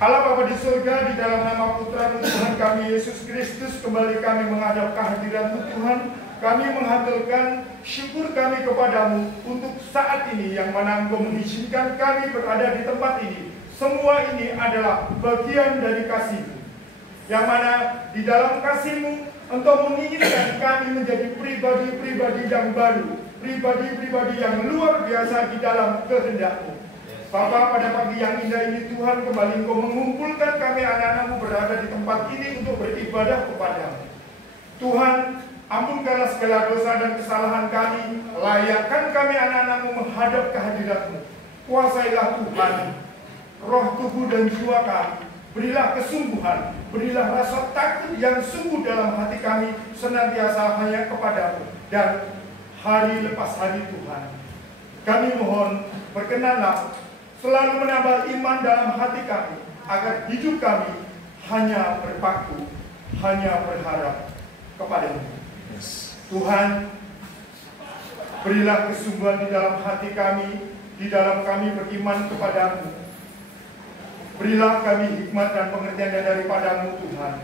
Allah Bapa di surga, di dalam nama Putra Tuhan kami Yesus Kristus, kembali kami menghadap kehadiran Tuhan. Kami menghaturkan syukur kami kepadamu untuk saat ini yang mana Engkau mengizinkan kami berada di tempat ini. Semua ini adalah bagian dari kasih-Mu, yang mana di dalam kasih-Mu Engkau menginginkan kami menjadi pribadi-pribadi yang baru, pribadi-pribadi yang luar biasa di dalam kehendak-Mu. Bapa, pada pagi yang indah ini Tuhan, kembali Engkau mengumpulkan kami anak-anak-Mu berada di tempat ini untuk beribadah kepada-Mu. Tuhan, ampunkanlah segala dosa dan kesalahan kami, layakkan kami anak-anak-Mu menghadap kehadirat-Mu. Kuasailah Tuhan, roh, tubuh, dan jiwa kami. Berilah kesungguhan, berilah rasa takut yang sungguh dalam hati kami, senantiasa hanya kepada-Mu. Dan hari lepas hari Tuhan, kami mohon berkenanlah selalu menambah iman dalam hati kami, agar hidup kami hanya berpaku, hanya berharap kepada-Mu. Tuhan, berilah kesungguhan di dalam hati kami, di dalam kami beriman kepada-Mu. Berilah kami hikmat dan pengertian daripada-Mu Tuhan,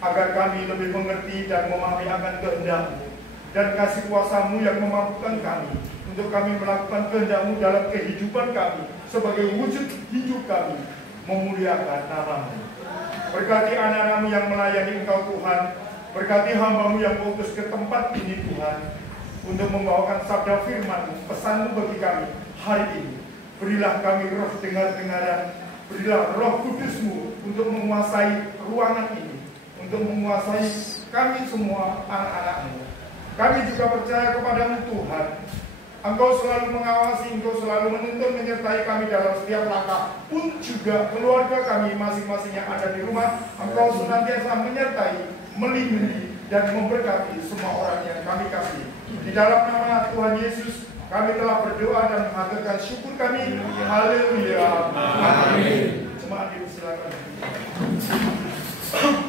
agar kami lebih mengerti dan memahami akan kehendak-Mu, dan kasih kuasa-Mu yang memampukan kami untuk kami melakukan kehendak-Mu dalam kehidupan kami, sebagai wujud hidup kami memuliakan nama-Mu. Berkati anak-anak-Mu yang melayani Engkau Tuhan, berkati hamba-Mu yang utus ke tempat ini Tuhan, untuk membawakan sabda firman-Mu, pesan-Mu bagi kami hari ini. Berilah kami roh dengar-dengaran, berilah roh kudus-Mu untuk menguasai ruangan ini, untuk menguasai kami semua anak-anak-Mu. Kami juga percaya kepada-Mu Tuhan, Engkau selalu mengawasi, Engkau selalu menuntun menyertai kami dalam setiap langkah, pun juga keluarga kami masing-masing yang ada di rumah. Engkau senantiasa menyertai, melindungi, dan memberkati semua orang yang kami kasih. Di dalam nama Tuhan Yesus, kami telah berdoa dan menghaturkan syukur kami. Haleluya. Amin. Jemaat dipersilakan. Selalu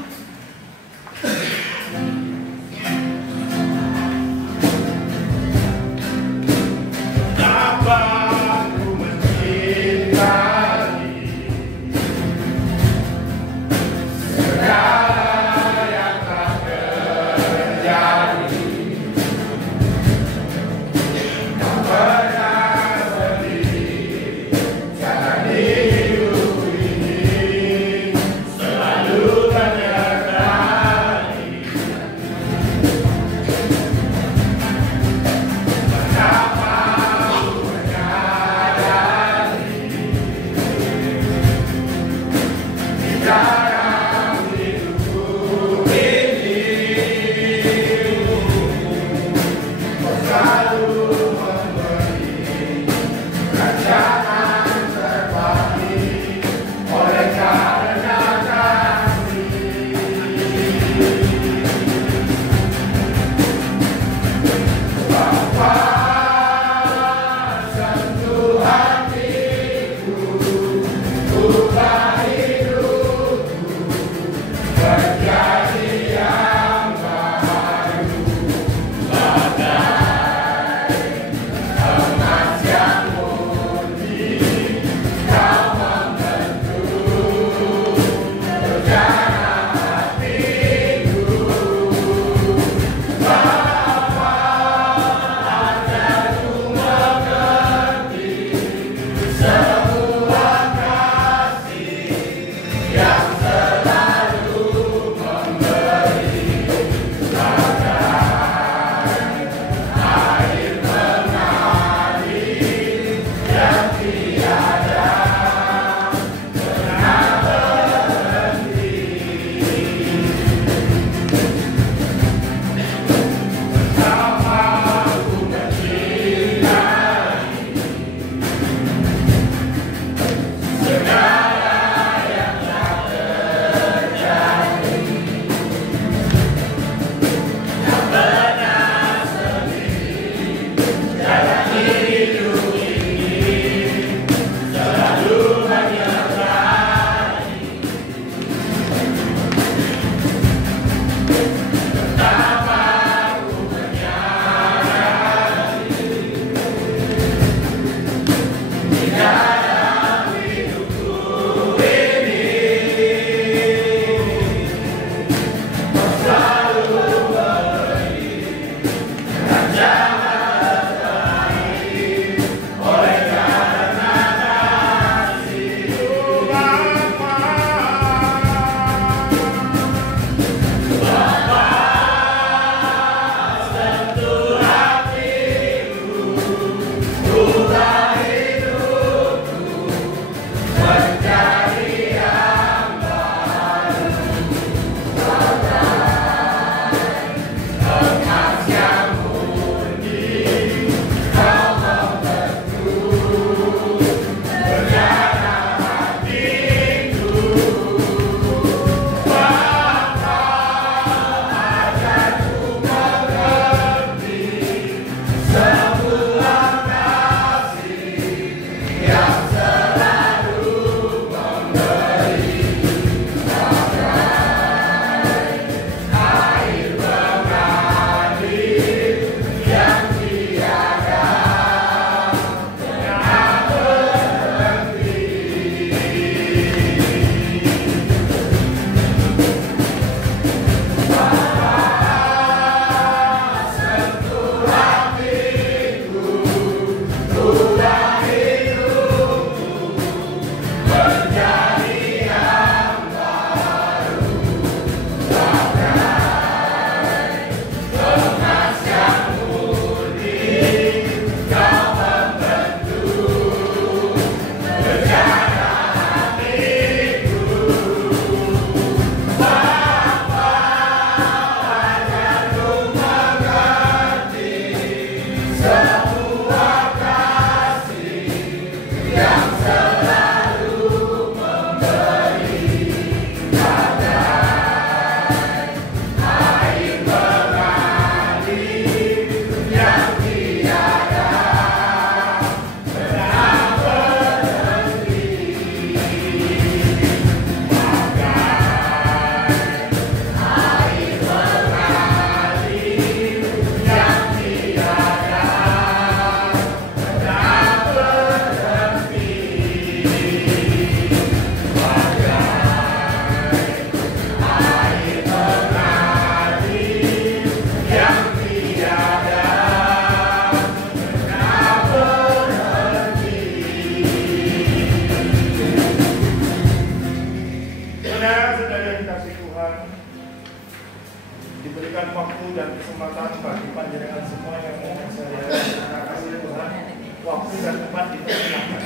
waktu dan tempat itu silakan.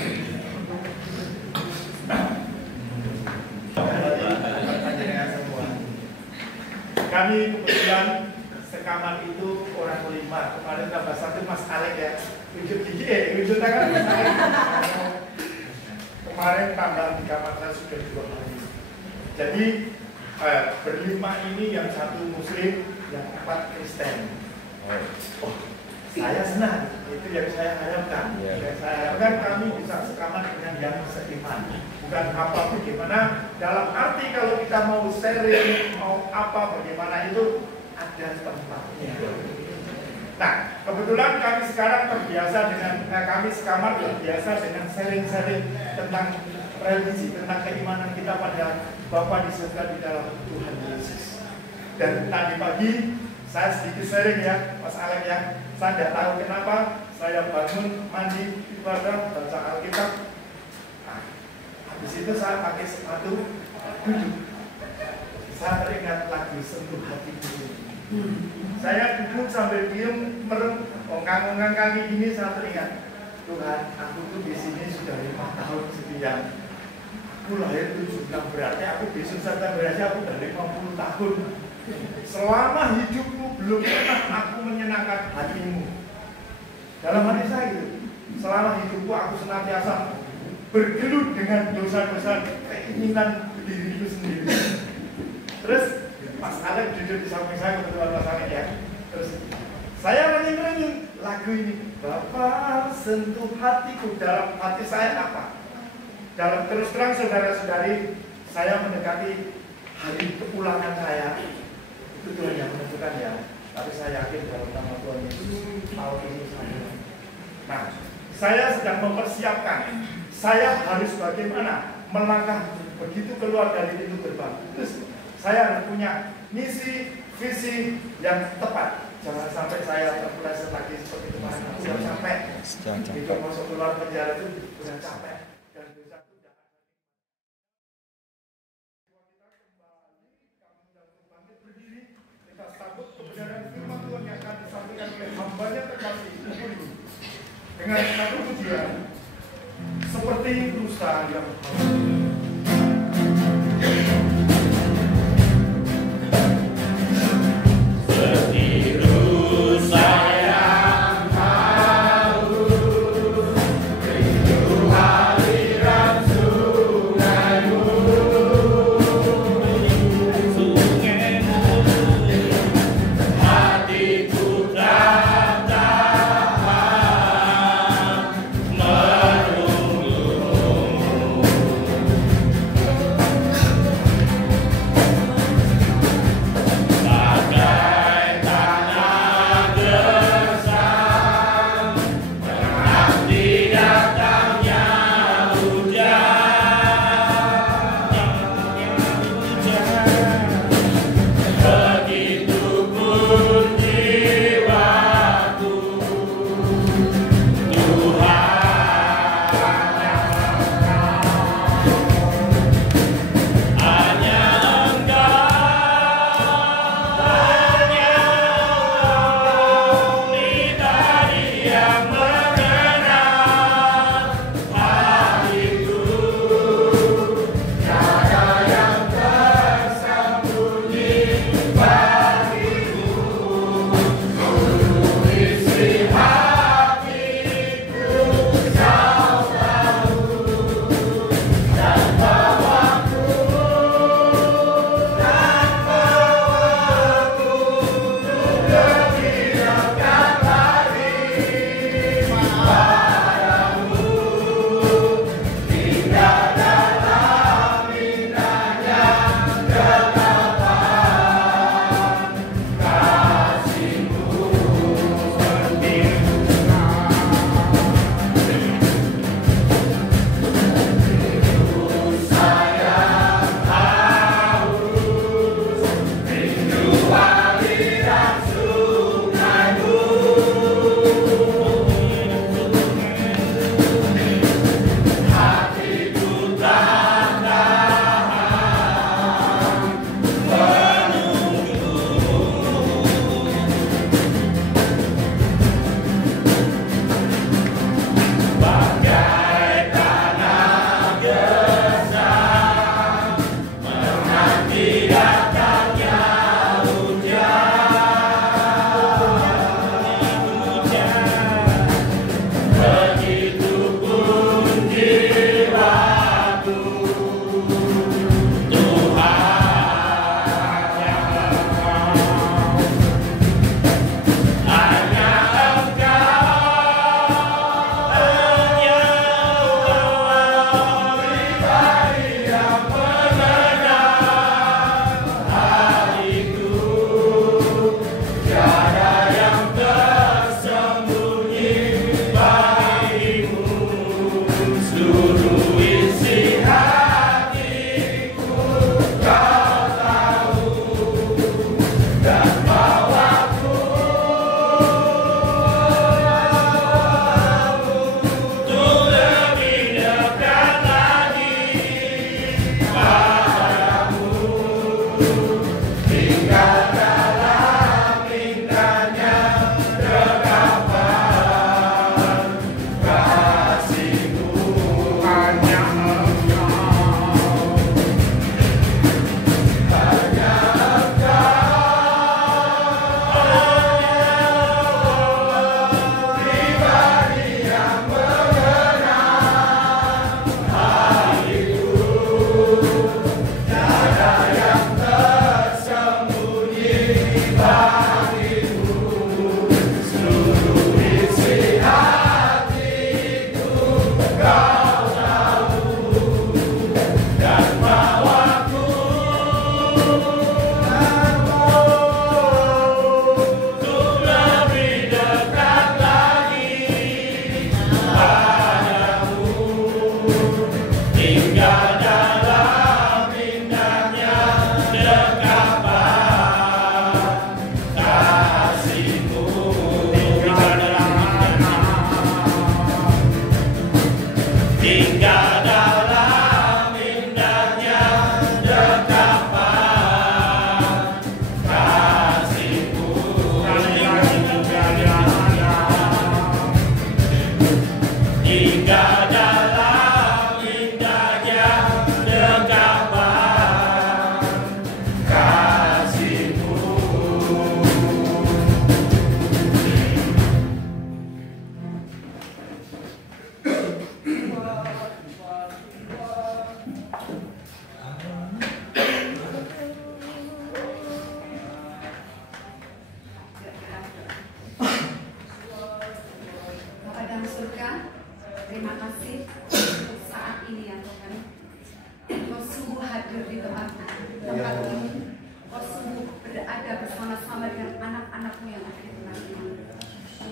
Kami kebetulan sekamar itu orang 5. Kemarin tambah 1 Mas Alek ya. Wujud tangan Mas Alek. Kemarin tambah di kamar saya sudah 2 hari. Jadi berlima ini yang 1 Muslim, yang 4 Kristen. Oh, saya senang. Itu yang saya harapkan. Yang saya harapkan kami bisa sekamar dengan yang seiman. Bukan apa bagaimana. Dalam arti kalau kita mau sharing, mau apa bagaimana itu ada tempatnya. Nah, kebetulan kami sekarang terbiasa dengan kami sekamar terbiasa dengan sharing-sharing tentang religi, tentang keimanan kita pada Bapa di surga di dalam Tuhan Yesus. Dan tadi pagi saya sedikit sharing ya, Mas Alek ya. Saya tidak tahu kenapa saya bangun mandi ibadah baca Alkitab. Nah, habis itu saya pakai sepatu duduk. Saya teringat lagu Sentuh Hatiku. Saya duduk sambil diem merem, ongkang-ongkang kaki ini saya teringat, Tuhan, aku tuh di sini sudah 5 tahun sekian. Aku lahir 76, berarti aku besok September aja aku udah 50 tahun. Selama hidupku belum pernah aku menyenangkan hatimu. Dalam hati saya gitu, selama hidupku aku senantiasa bergelut dengan dosa-dosa keinginan diriku sendiri. Terus Mas Alek duduk di samping saya, kebetulan Mas Alek ya. Terus saya nyanyi lagu ini, Bapa sentuh hatiku. Dalam hati saya apa? Dalam terus terang saudara-saudari, saya mendekati hari kepulangan saya. Itu Tuhan yang menentukan ya. Tapi saya yakin dalam nama Tuhan Yesus tahun ini saya. Nah, saya sedang mempersiapkan. Saya harus bagaimana melangkah begitu keluar dari pintu gerbang. Terus saya harus punya misi, visi yang tepat. Jangan sampai saya terpeleset lagi seperti kemarin. Aku sudah capek. Itu masuk keluar penjara itu sudah capek. Dan dosa itu tidak ada. Kita kembali, kami sudah berdiri. Kita sambut kebenaran firman Tuhan yang akan disampaikan oleh hamba-Nya terkasih dengan satu pujian seperti rusa yang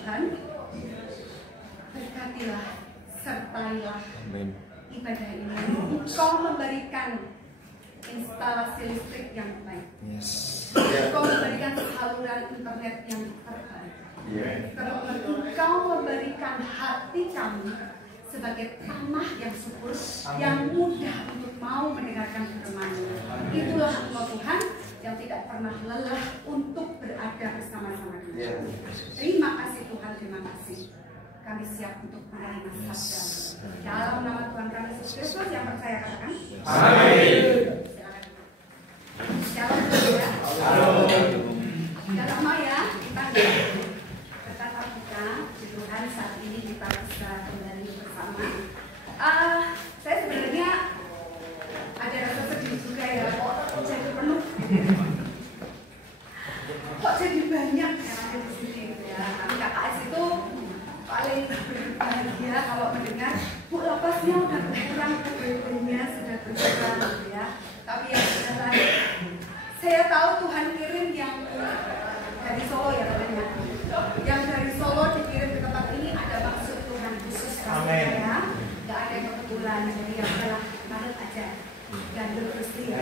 Tuhan, berkatilah, sertailah ibadah ini. Engkau memberikan instalasi listrik yang baik. Engkau memberikan saluran internet yang terbaik. Engkau memberikan hati kami sebagai tanah yang subur, yang mudah untuk mau mendengarkan firman-Mu. Itulah Engkau Tuhan yang tidak pernah lelah untuk berada bersama-sama dengan kami. Terima kasih Tuhan, terima kasih. Kami siap untuk menerima sabda. Dalam nama Tuhan kami Yesus Kristus yang percaya katakan. Amin. Shalom ya. Shalom ya. Kita bertatap muka di Tuhan saat ini kita bisa kembali bersama. Saya sebenarnya ada rasa sedih juga ya. Kok jadi penuh? Kok jadi banyak yang ada di sini ya? Kami KKS itu paling berbahagia kalau mendengar Bu Lapasnya udah berkurang, kebetulannya sudah berkurang ya. Tapi yang sudah saya tahu Tuhan kirim yang dari Solo ya katanya. Yang dari Solo dikirim ke tempat ini ada maksud Tuhan khusus ya. Gak ada yang kebetulan, jadi yang adalah manut aja. Gandul Gusti ya.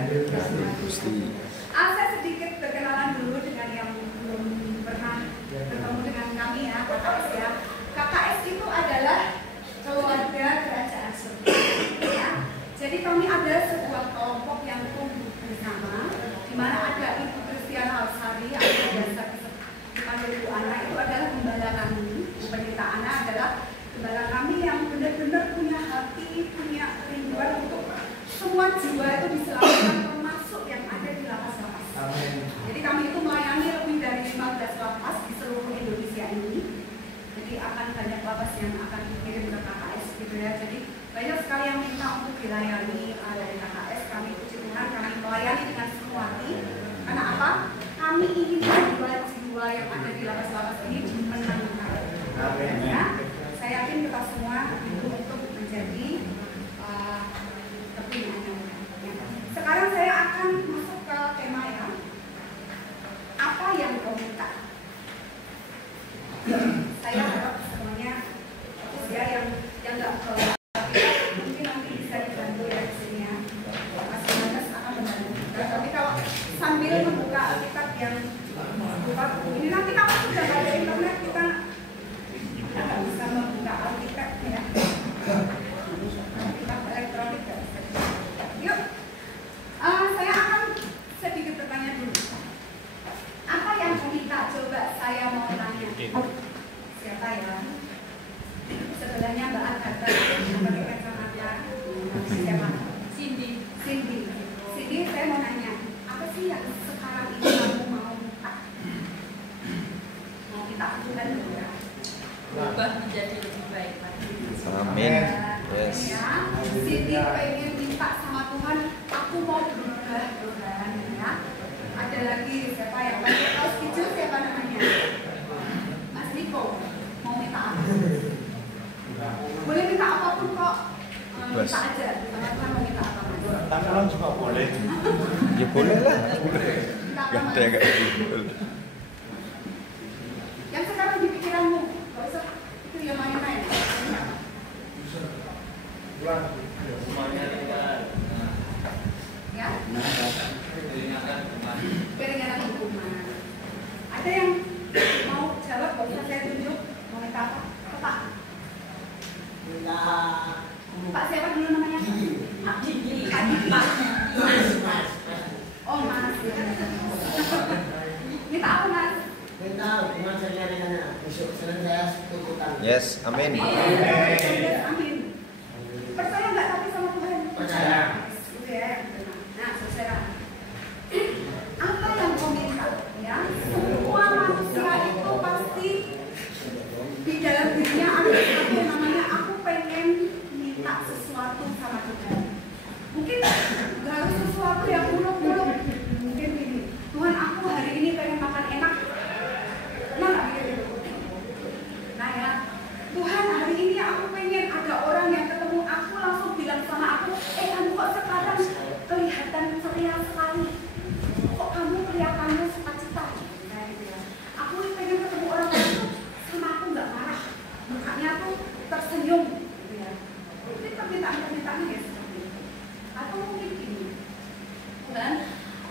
Saya sedikit berkenalan dulu dengan yang belum pernah bertemu dengan kami ya, KKS ya. KKS itu adalah keluarga kerajaan surga. Ya. Jadi kami ada sebuah kelompok yang tumbuh bersama, di mana ada Ibu Kristiana Alsari, ada biasa dipanggil Ibu Ana, itu adalah gembala kami. Pendeta Ana adalah gembala kami yang benar-benar punya hati, punya kerinduan untuk semua jiwa itu diselamatkan, termasuk yang ada di lapas-lapas. Jadi kami itu melayani lebih dari 15 lapas di seluruh Indonesia ini. Jadi akan banyak lapas yang akan dikirim ke KKS gitu ya. Jadi banyak sekali yang minta untuk dilayani dari KKS. Kami puji Tuhan, kami melayani dengan sepenuh hati. Karena apa? Kami ingin jiwa-jiwa yang ada di lapas-lapas ini dimenangkan. Ya, saya yakin kita semua untuk menjadi kepimpinan. Sekarang saya akan masuk ke tema ya. Apa yang kau minta? Saya harap semuanya ya yang nggak ke mungkin nanti bisa dibantu ya di sini ya. Mas Yohanes akan membantu kita. Tapi kalau sambil membuka Alkitab yang buka ini nanti kalau sudah ada internet kita nggak bisa membuka Alkitab ya. Alkitab elektronik nggak bisa. Yuk, saya akan sedikit bertanya dulu. Apa yang kau minta? Coba saya mau tanya. Siapa ya? Sebelahnya Mbak Agatha pakai kacamata. Siapa? Cindy. Cindy, saya mau nanya. Apa sih yang sekarang ini kamu mau minta? Mau minta Tuhan dulu ya? Berubah menjadi lebih baik lagi. Amin. Yes. Ya, Cindy pengen minta sama Tuhan. Aku mau berubah Tuhan ya. Ada lagi siapa yang pakai kaos hijau, siapa namanya? Mas Niko mau minta apa? Boleh minta apapun kok. Minta aja sama Tuhan mau minta apa mas? Tangan juga boleh. Ya boleh lah. Gak ada yang kayak gitu. Yang sekarang di pikiranmu, gak usah itu yang main-main. Ya? Keringanan hukuman. Ada yang mau jawab? Gak usah saya tunjuk. Mau minta apa? Pak. Pak siapa dulu namanya? Pak Didi. Pak. Oh Mas. Minta apa Mas? Minta hubungan saya dengan besok sering saya tuntutan. Yes, amin. Amin. Percaya nggak tapi sama Tuhan? Percaya. Nah, saudara, apa yang kau minta? Ya, semua manusia itu pasti di dalam dirinya ada sesuatu yang namanya aku pengen minta sesuatu sama Tuhan. Mungkin nggak harus sesuatu yang muluk-muluk. Mungkin gini, Tuhan aku hari ini pengen makan enak. Nah, nggak gitu. Nah ya, Tuhan hari ini aku pengen ada tersenyum gitu ya. Ini permintaan-permintaannya ya seperti itu. Atau mungkin gini, Tuhan,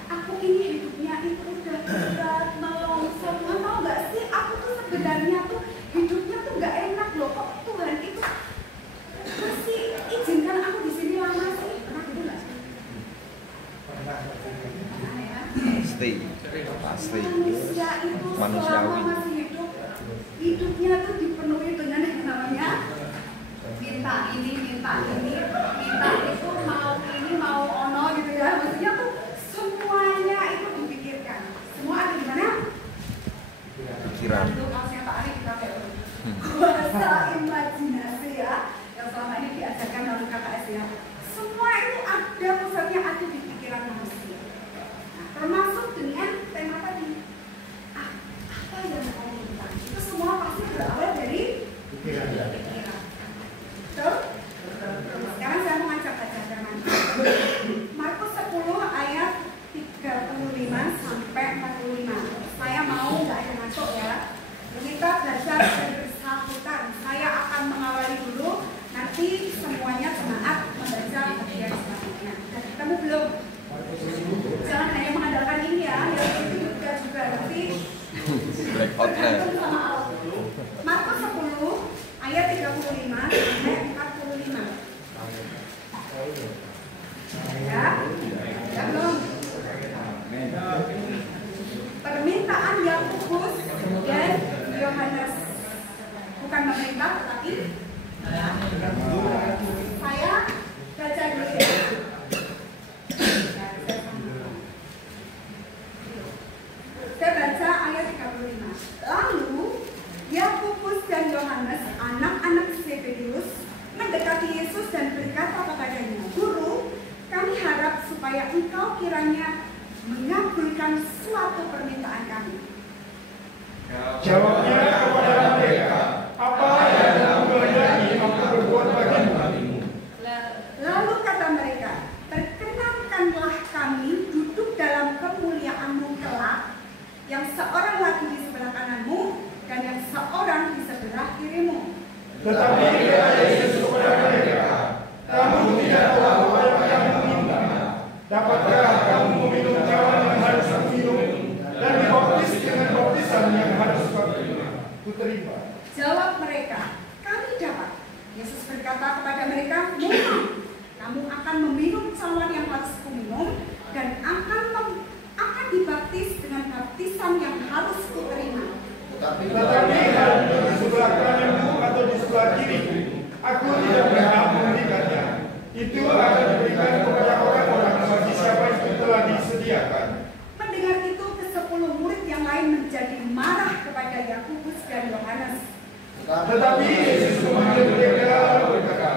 aku ini hidupnya itu udah berat, melongsor. Tuhan tahu nggak sih, aku tuh sebenarnya tuh hidupnya tuh nggak enak loh. Kok Tuhan itu masih izinkan aku di sini lama sih? Pernah gitu nggak sih? Pernah ya. Pasti. Manusia itu selama masih hidup, hidupnya tuh dipenuhi dengan yang namanya minta ini, minta itu, mau ini, mau ono gitu ya. Maksudnya tuh semuanya itu dipikirkan. Semua ada di mana? Pikiran. Itu kalau siapa hari kita kuasa imajinasi ya, yang selama ini diajarkan oleh KKS ya. Semua itu ada pusatnya ada di pikiran manusia. Nah, termasuk dengan tema tadi. Apa yang mau minta? Itu semua pasti berawal dari pikiran. Betul? Sekarang saya mau ngajak baca firman. Markus 10 ayat 35 sampai 45. Saya mau nggak ada masuk ya. Kita belajar dari bersahutan. Saya akan mengawali dulu. Nanti semuanya jemaat membaca bagian selanjutnya. Dan ketemu belum? Jangan hanya mengandalkan ini ya. Yang itu juga nanti bergantung sama Allah. Markus 10 ayat 35 sampai 45. Ya, ya belum. Permintaan Yakobus dan Yohanes, bukan pemerintah tetapi saya baca dulu ya. Saya baca ayat 35. Lalu Yakobus dan Yohanes, anak-anak Zebedeus, mendekati Yesus dan berkata kepadanya, Guru, kami harap supaya engkau kiranya mengabulkan suatu permintaan kami. Jawabnya kepada mereka, apa yang kamu kehendaki aku berbuat bagimu? Lalu kata mereka, perkenankanlah kami duduk dalam kemuliaan-Mu kelak, yang seorang lagi di sebelah kananmu dan yang seorang di sebelah kirimu. Tetapi kata Yesus kepada mereka, kamu tidak tahu apa yang meminta. Dapatkah kamu meminum cawan yang harus aku minum dan dibaptis dengan baptisan yang harus aku terima? Jawab mereka, kami dapat. Yesus berkata kepada mereka, memang kamu akan meminum cawan yang harus aku minum dan akan dibaptis dengan baptisan yang harus aku terima. Tetapi kalau di sebelah kananmu atau di sebelah kiri, aku tidak berhak memberikannya. Itu akan diberikan kepada orang-orang bagi siapa itu telah disediakan. Mendengar itu, ke-10 murid yang lain menjadi marah kepada Yakobus dan Yohanes. Tetapi Yesus memanggil mereka lalu berkata,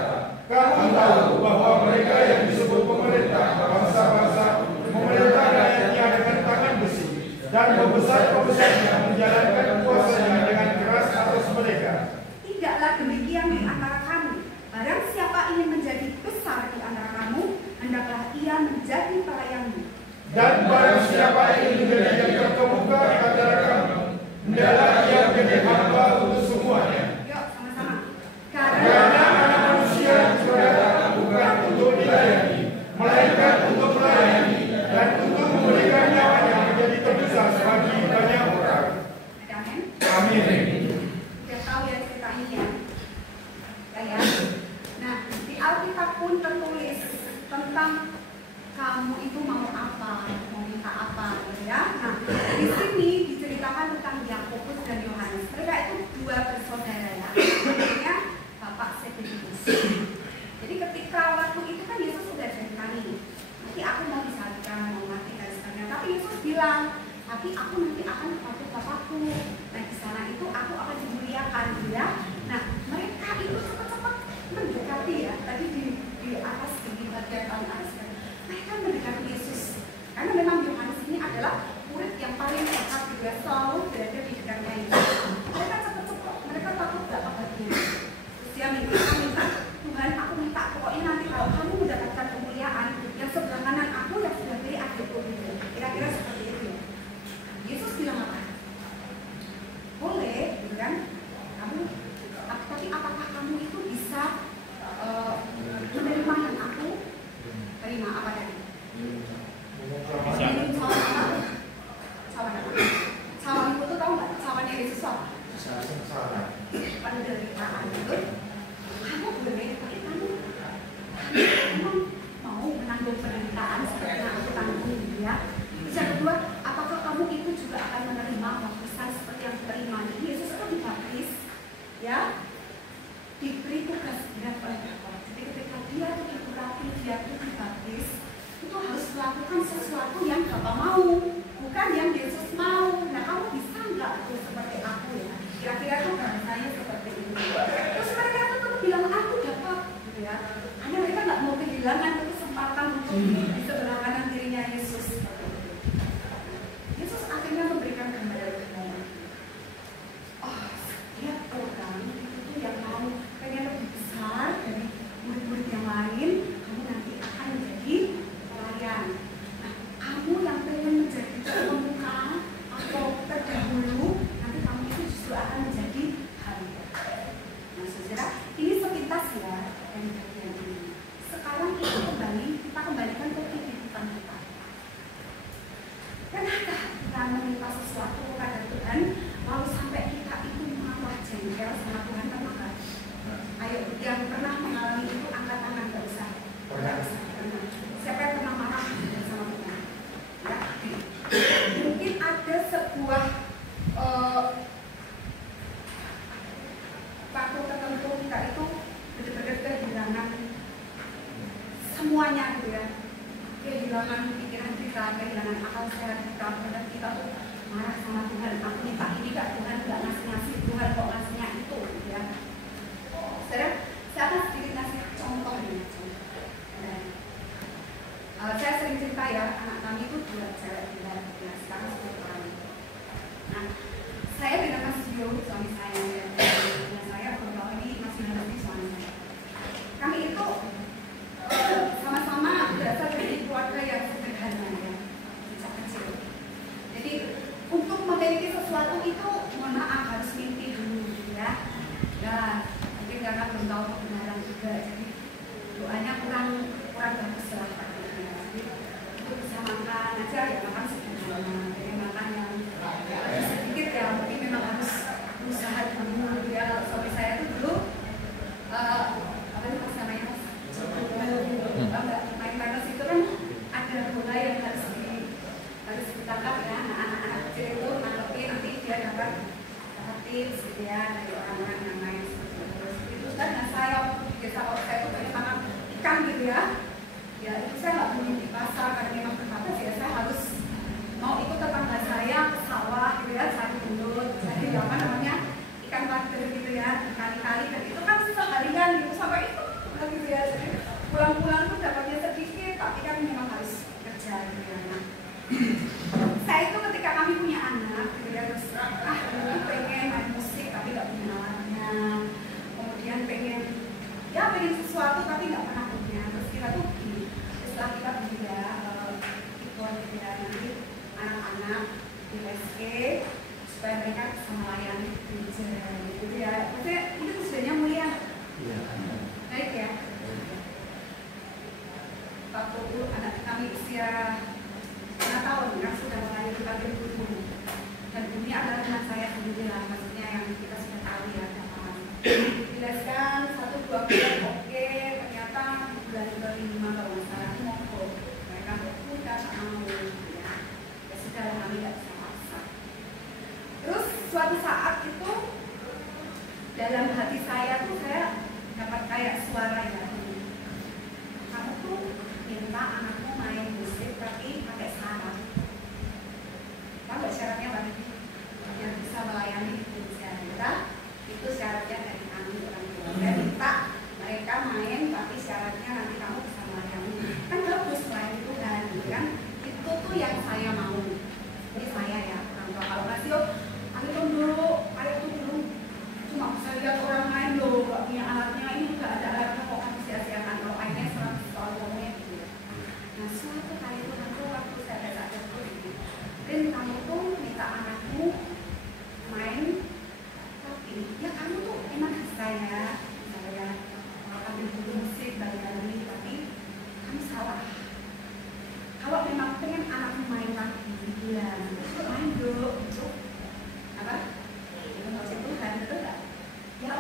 kamu tahu bahwa mereka yang disebut pemerintah bangsa-bangsa memerintah rakyatnya dengan tangan besi dan pembesar-pembesarnya menjalankan kuasanya dengan keras atas mereka. Tidaklah demikian di antara kamu. Barang siapa ingin menjadi besar di antara kamu, hendaklah ia menjadi pelayanmu. Dan barang siapa ingin menjadi yang terkemuka di antara kamu, hendaklah ia menjadi hamba untuk semuanya. Yuk, sama-sama. Karena anak manusia diciptakan bukan untuk dilayani, melainkan untuk melayani dan untuk memberikan nyawanya menjadi tebus bagi banyak orang. Amin. Amin. Sudah tahu ya cerita ini ya? Ya. Nah, di Alkitab pun tertulis tentang kamu itu mau apa, mau minta apa, gitu ya. Nah, di sini diceritakan tentang Yakobus dan Yohanes. Mereka itu dua bersaudara ya. Namanya Bapak Zebedeus. Jadi ketika waktu itu kan Yesus sudah janji, nanti aku mau disalibkan, mau mati dan sebagainya. Tapi Yesus bilang, tapi aku nanti akan kepada Bapakku. Nah, di sana itu aku akan dimuliakan, gitu ya. Nah, mereka itu cepat-cepat mendekati ya. Tadi di atas, di bagian paling atas kan. Mereka mendekati Yesus. Karena memang Yohanes ini adalah murid yang paling dekat juga, selalu berada di dekatnya Yesus. Mereka cepat-cepat, mereka takut gak kebagian. Terus dia minta, Tuhan aku minta pokoknya nanti kalau kamu mendapatkan kemuliaan, yang sebelah kanan aku, yang sebelah kiri adikku gitu. Kira-kira seperti itu. Yesus bilang apa? Boleh, gitu kan? Kamu diberi tugas berat oleh Bapa. Jadi ketika dia itu diurapi, dia itu dibaptis, itu harus melakukan sesuatu yang Bapa mau, bukan yang Yesus mau. Nah, kamu bisa nggak tuh seperti aku ya? Kira-kira tuh bahasanya seperti itu. Terus mereka tuh bilang aku dapat, gitu ya. Hanya mereka nggak mau kehilangan kesempatan untuk di sebelah kanan dirinya Yesus. Yesus akhirnya memberikan gambaran. Oh, setiap orang itu yang mau pengen lebih besar dari murid-murid yang lain, kamu nanti akan menjadi pelayan. Nah, kamu yang pengen menjadi pemuka atau terdahulu, nanti kamu itu justru akan menjadi hamba. Nah, saudara, ini sepintas ya yang bagian ini. Sekarang kita kembalikan ke kehidupan kita. Kenapa kita meminta sesuatu kepada Tuhan, lalu sampai kita itu malah jengkel sama Tuhan, pernah nggak? Ayo, yang pernah mengalami itu angkat tangan, nggak usah. Siapa yang pernah marah sama Tuhan? Ya. Mungkin ada sebuah waktu tertentu kita itu benar-benar kehilangan semuanya gitu ya. Kehilangan pikiran kita, kehilangan akal sehat kita, dan kita tuh marah sama Tuhan. Aku minta ini gak, Tuhan gak ngasih, Tuhan kok ngasihnya itu, gitu ya. Saudara, saya akan sedikit ngasih contoh nih. Saya sering cerita ya, anak kami itu 2 cewek ya, sekarang 10 tahun. Nah, saya dengan Mas Dio, suami saya, dan saya bergaul ini masih mengerti suami saya. Kami itu sama-sama berasal dari keluarga yang sederhana ya, sejak kecil. Jadi untuk memiliki sesuatu itu, mohon maaf, harus mimpi dulu gitu ya. Ya, mungkin karena belum tahu kebenaran juga, jadi doanya kurang bagus lah katanya. Jadi untuk bisa makan aja ya makan sederhana, jadi makan yang sedikit ya, mungkin memang harus berusaha dulu gitu ya. Suami saya itu dulu apa nih mas namanya mas? Main tenis itu kan ada bola yang harus ditangkap ya. Anak-anak kecil itu nangkepin, nanti dia dapat tips gitu ya dari orang-orang yang main seperti itu kan. Nah, saya biasa kalau saya itu banyak makan ikan gitu ya. Ya itu saya nggak beli di pasar karena memang terbatas ya. Saya harus mau ikut tetangga saya ke sawah gitu ya, cari belut, cari apa namanya ikan pader gitu ya, kali-kali, dan itu kan seharian gitu sampai itu gitu ya. Jadi pulang-pulang tuh dapatnya sedikit, tapi kan memang harus kerja gitu ya. Nah, saya itu ketika kami punya anak gitu ya, terus dulu pengen main musik tapi nggak punya alatnya, kemudian pengen sesuatu tapi nggak pernah punya. Terus kita tuh setelah kita beli ya ikut gitu ya, nanti anak-anak di SK supaya mereka bisa melayani gereja gitu ya. Maksudnya itu tujuannya mulia. Baik ya. Waktu itu anak kami usia 5 tahun kan sudah mulai dipanggil guru, dan ini adalah anak saya sendiri lah, maksudnya yang kita sudah tahu ya. Dijelaskan 1-2 bulan oke, ternyata bulan ke-5 kalau nggak salah mogok, mereka udah tak mau ya. Ya sudah kami nggak bisa maksa. Terus suatu saat itu dalam hati saya tuh saya dapat kayak suara ya, kamu tuh minta anakmu main musik tapi pakai syarat. Tahu nggak syaratnya apa? Yang bisa melayani gereja kita itu syaratnya dari kami orang tua. Saya minta mereka main tapi syaratnya nanti kamu bisa melayani. Kan bagus melayani Tuhan, kan? Itu tuh yang saya mau. Ini saya ya orang tua. Kalau masih ayo tuh dulu cuma bisa lihat orang main loh, gak punya alatnya, ini gak ada alatnya kok kan sia-siakan kalau mainnya soal uangnya gitu ya. Nah suatu kali itu nanti waktu saya ada dokter ini, dan kamu tuh minta anakmu main, tapi ya kamu tuh emang bisa ya, misalnya ambil guru musik balik-balik, tapi kamu salah. Kalau memang pengen anakmu main lagi bulan, main dulu untuk apa? Itu maksud Tuhan, betul gak? Ya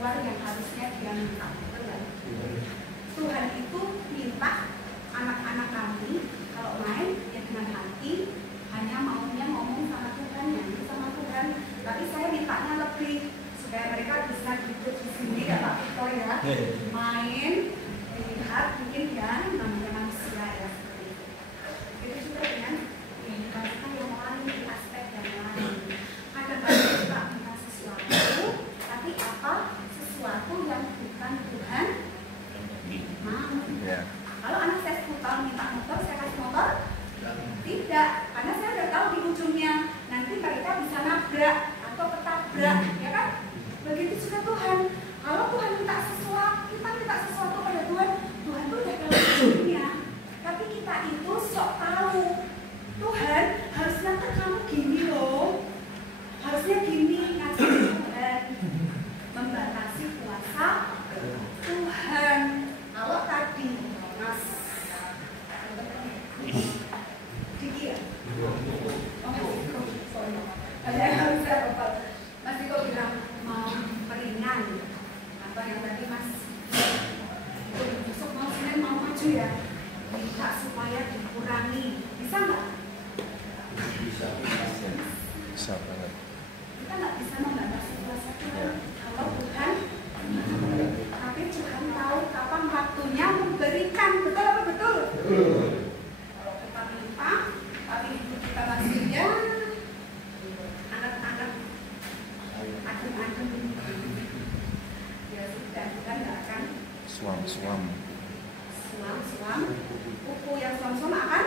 keluar yang harusnya dia minta. Betul? Tuhan itu minta anak-anak kami kalau main ya dengan hati, hanya maunya ngomong sama Tuhan, nyanyi sama Tuhan. Tapi saya mintanya lebih supaya mereka bisa duduk di sini ya Pak Victor ya, main, melihat mungkin ya namanya manusia ya seperti itu. Itu juga dengan kehidupan kita yang lain di aspek yang lain. Kadang-kadang kita minta sesuatu, tapi apa sesuatu yang bukan Tuhan mau. Kalau anak saya 10 tahun minta motor, saya kasih motor? Tidak, karena saya udah tahu di ujungnya nanti mereka bisa nabrak atau ketabrak, ya kan? Begitu juga Tuhan. Kalau Tuhan minta sesuatu, kita minta sesuatu pada Tuhan, Tuhan tuh udah tahu ujungnya. Tapi kita itu sok tahu. Tuhan, harusnya kan kamu gini loh. Harusnya gini, ngajarin Tuhan. Membatasi kuasa Tuhan. Kalau tadi Mas Diki ya? Oh, sorry. Ada yang harus saya bapak. Mas Diko bilang mau meringan. Apa yang tadi Mas besok mau Senin mau maju ya? Minta supaya dikurangi. Bisa nggak? Bisa banget. Kita nggak bisa membatasi kuasa Tuhan. Kalau Tuhan, tapi Tuhan tahu kapan waktunya memberikan. Betul apa betul? Kalau kita minta, tapi hidup kita masih ya anak-anak adem-adem, ya sudah kita nggak akan Suam-suam. Kuku yang suam-suam akan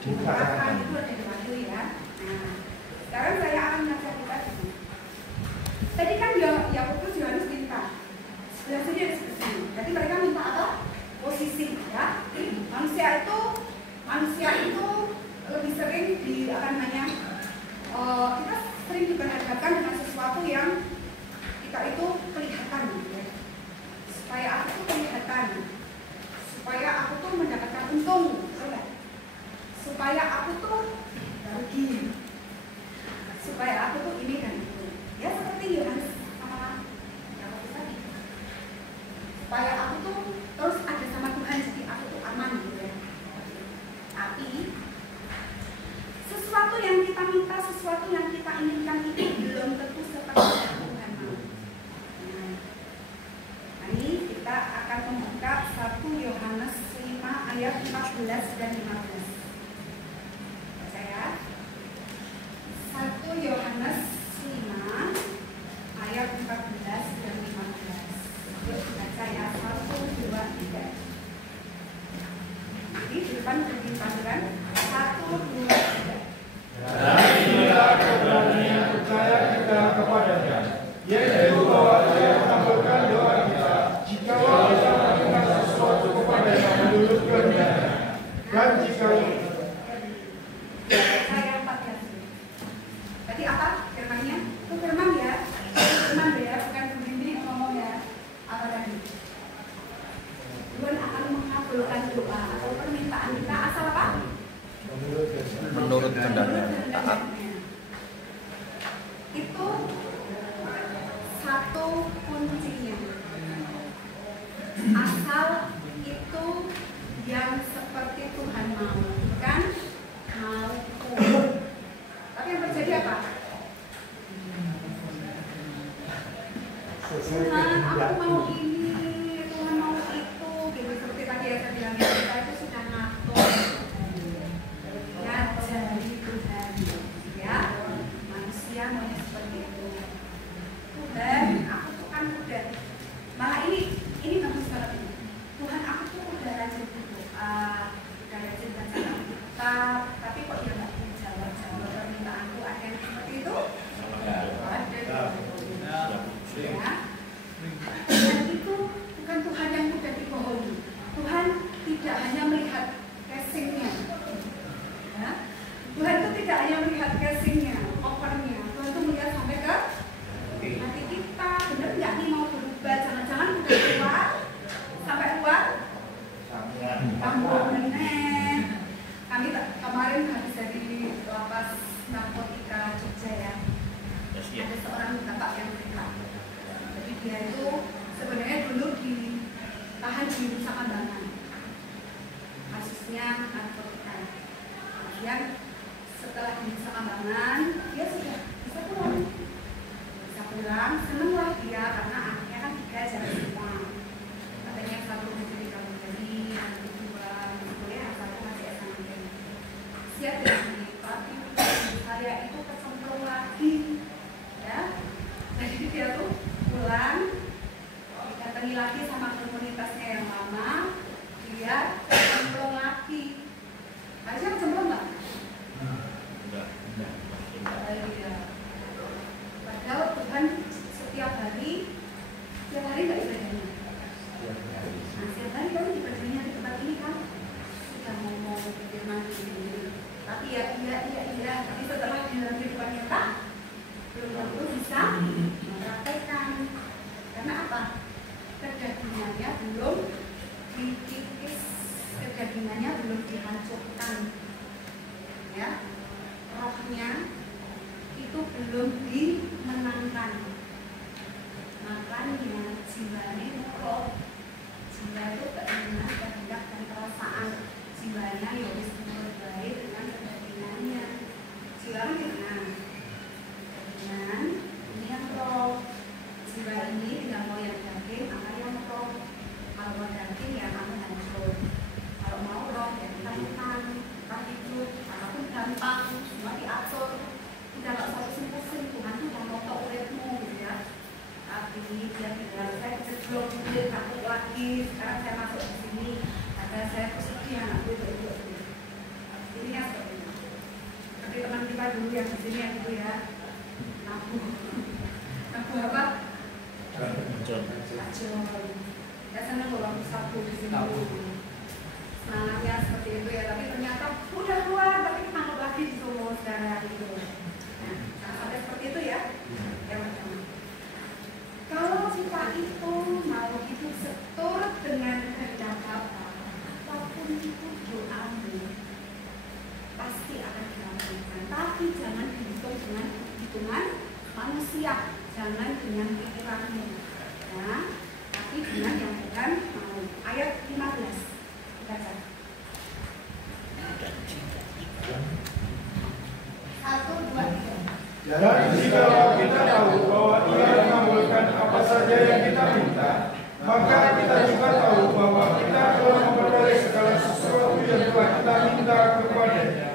dibukakan. Itu ada di waktu ya. Nah, sekarang saya akan mengajak kita dulu. Tadi kan Yakobus Yohanes minta sebelah sini ada sebelah sini. Jadi mereka minta apa? Posisi ya. Manusia itu lebih sering kita sering diperhadapkan dengan sesuatu yang kita itu kelihatan ya. Supaya aku tuh kelihatan, supaya aku tuh mendapatkan untung, supaya aku tuh rugi, supaya aku tuh ini dan itu. Ya seperti Yohanes sama Yakobus tadi. Supaya aku tuh terus ada sama Tuhan, jadi aku tuh aman gitu ya. Tapi sesuatu yang kita minta, sesuatu yang kita inginkan itu belum tentu seperti yang Tuhan mau. Nah, ini kita akan membuka 1 Yohanes 5 ayat 14 dan 15. Baca ya. 1 Yohanes 5 ayat 14 dan 15. Yuk baca ya. 1, 2, 3. Jadi di depan berdiri panggilan 1, 2, 3. Dan inilah keberanian percaya kita kepadanya, yaitu bahwa Dia mengabulkan doa kita jikalau kita meminta sesuatu kepadanya menurut kehendaknya. Dan jika Saya 14. Tadi apa firmannya? Itu firman ya. Firman ya, bukan begini ngomong ya. Apa tadi? Tuhan akan mengabulkan doa atau permintaan kita asal apa? Menurut kehendaknya. Taat. Itu satu kuncinya. Asal itu yang seperti Tuhan mau, bukan mauku. Tapi yang terjadi apa? Tuhan, aku mau ini, Tuhan mau itu, gitu seperti tadi ya saya bilang, kita itu sudah ngatur. Ya, jadi Tuhan, ya, manusia maunya seperti itu. Tuhan, aku tuh kan udah, malah ini bagus banget ini. Tuhan, aku tuh udah rajin berdoa, udah rajin baca Alkitab, tapi kok dia nggak dijawab permintaanku, ada yang seperti itu? Ada. Ya. Tuhan itu bukan Tuhan yang mudah dibohongi. Tuhan tidak hanya melihat casingnya, ya. Tuhan itu tidak hanya melihat casingnya, opernya. Tuhan itu melihat sampai ke hati kita. Benar nggak nih mau berubah? Jangan-jangan udah keluar sampai keluar kampung nenek. Kami kemarin habis dari lapas narkotika Jogja ya. Ada seorang bapak yang cerita. Jadi dia itu dulu ditahan di Nusa Kambangan, kasusnya narkotika. Kemudian setelah di Nusa Kambangan dia sudah bisa pulang, senenglah dia karena anaknya kan 3 jalan semua. Katanya yang satu udah jadi pramugari, yang kedua kuliah, satu masih S1. Siap dari tapi saya itu kecemplung lagi, ya. Jadi dia tuh pulang, didatangi lagi sama komunitasnya yang lama, dia kecemplung lagi. Harusnya kecemplung nggak? Enggak. Padahal Tuhan setiap hari nggak ibadahnya. Nah, setiap hari kan ibadahnya di tempat ini kan sudah ngomong firman ini. Tapi iya. Tapi setelah di dalam kehidupan nyata belum tentu bisa mempraktekkan. Karena apa? Kedagingannya belum dikikis, kedagingannya belum dihancurkan, ya. Rohnya itu belum dimenangkan. Makanya jiwanya roh, jiwa itu keinginan, kehendak dan perasaan. Jiwanya ya wis baik dengan kedagingannya. Jiwa dengan ini yang roh. Jiwa ini tidak mau yang daging, akan yang roh. Kalau mau daging ya akan hancur. Kalau mau roh ya kita hidup, apapun gampang, semua diatur. Tidak satu pusing, Tuhan tuh mau moto uripmu gitu ya. Tapi dia bilang saya keceblok dulu, takut lagi. Sekarang saya masuk di sini, ada saya kesepian, aku itu. Ini ya seperti itu. Seperti teman kita dulu yang di sini yang itu ya. Nabu apa? Kacau. Ya senang kalau aku sabu di sini. Semangatnya seperti itu ya. Tapi ternyata udah keluar, tapi ketangkap lagi di Solo sekarang gitu. Nah, sampai seperti itu ya. Kalau kita itu mau hidup seturut dengan kehendak Bapa, apapun itu doamu pasti akan dilakukan. Tapi jangan dihitung dengan hitungan manusia, jangan dengan pikiranmu, ya. Tapi dengan yang Tuhan mau. Ayat 15 kita baca. 1, 2, 3. Dan jika kita tahu bahwa Ia mengabulkan apa saja yang kita minta, maka kita juga tahu bahwa kita telah memperoleh segala sesuatu yang telah kita minta kepada-Nya.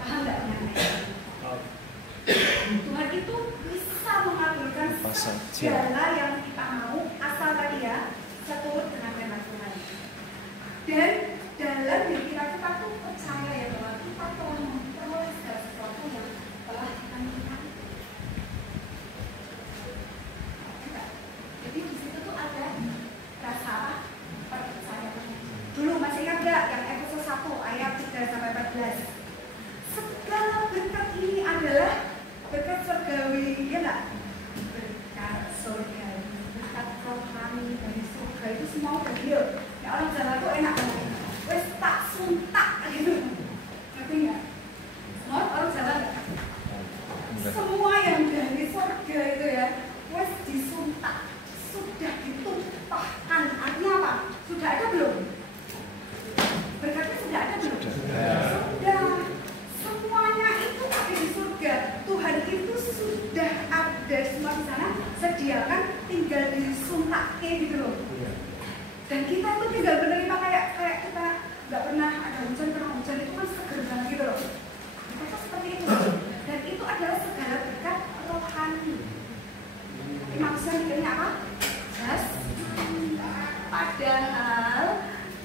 Paham nggak? Tuhan itu bisa mengabulkan segala yang kita mau, asal tadi ya seturut dengan kehendak Tuhan. Dan dalam diri kita tuh percaya ya bahwa kita telah memperoleh segala sesuatu yang telah kita minta. Jadi di situ tuh ada rasa percayaan. Dulu masih ingat nggak yang Efesus 1 ayat 3-14? Segala berkat ini adalah berkat surgawi, ya nggak? Berkat surgawi, berkat rohani dari surga itu semua udah deal. Ya orang Jawa tuh enak banget. Wes tak suntak gitu, ngerti nggak? Semua orang Jawa nggak? Semua yang dari surga itu ya, wes disuntak, sudah ditumpahkan. Artinya apa? Sudah ada belum? Berkatnya sudah ada belum? Sudah. Semuanya itu ada di surga. Tuhan itu sudah ada semua di sana. Sediakan, tinggal disuntak gitu loh. Dan kita tuh tinggal menerima kayak kita nggak pernah ada hujan, pernah hujan itu kan seger banget gitu loh. Kita tuh seperti itu. Dan itu adalah segala berkat rohani. Tapi manusia mikirnya apa? Padahal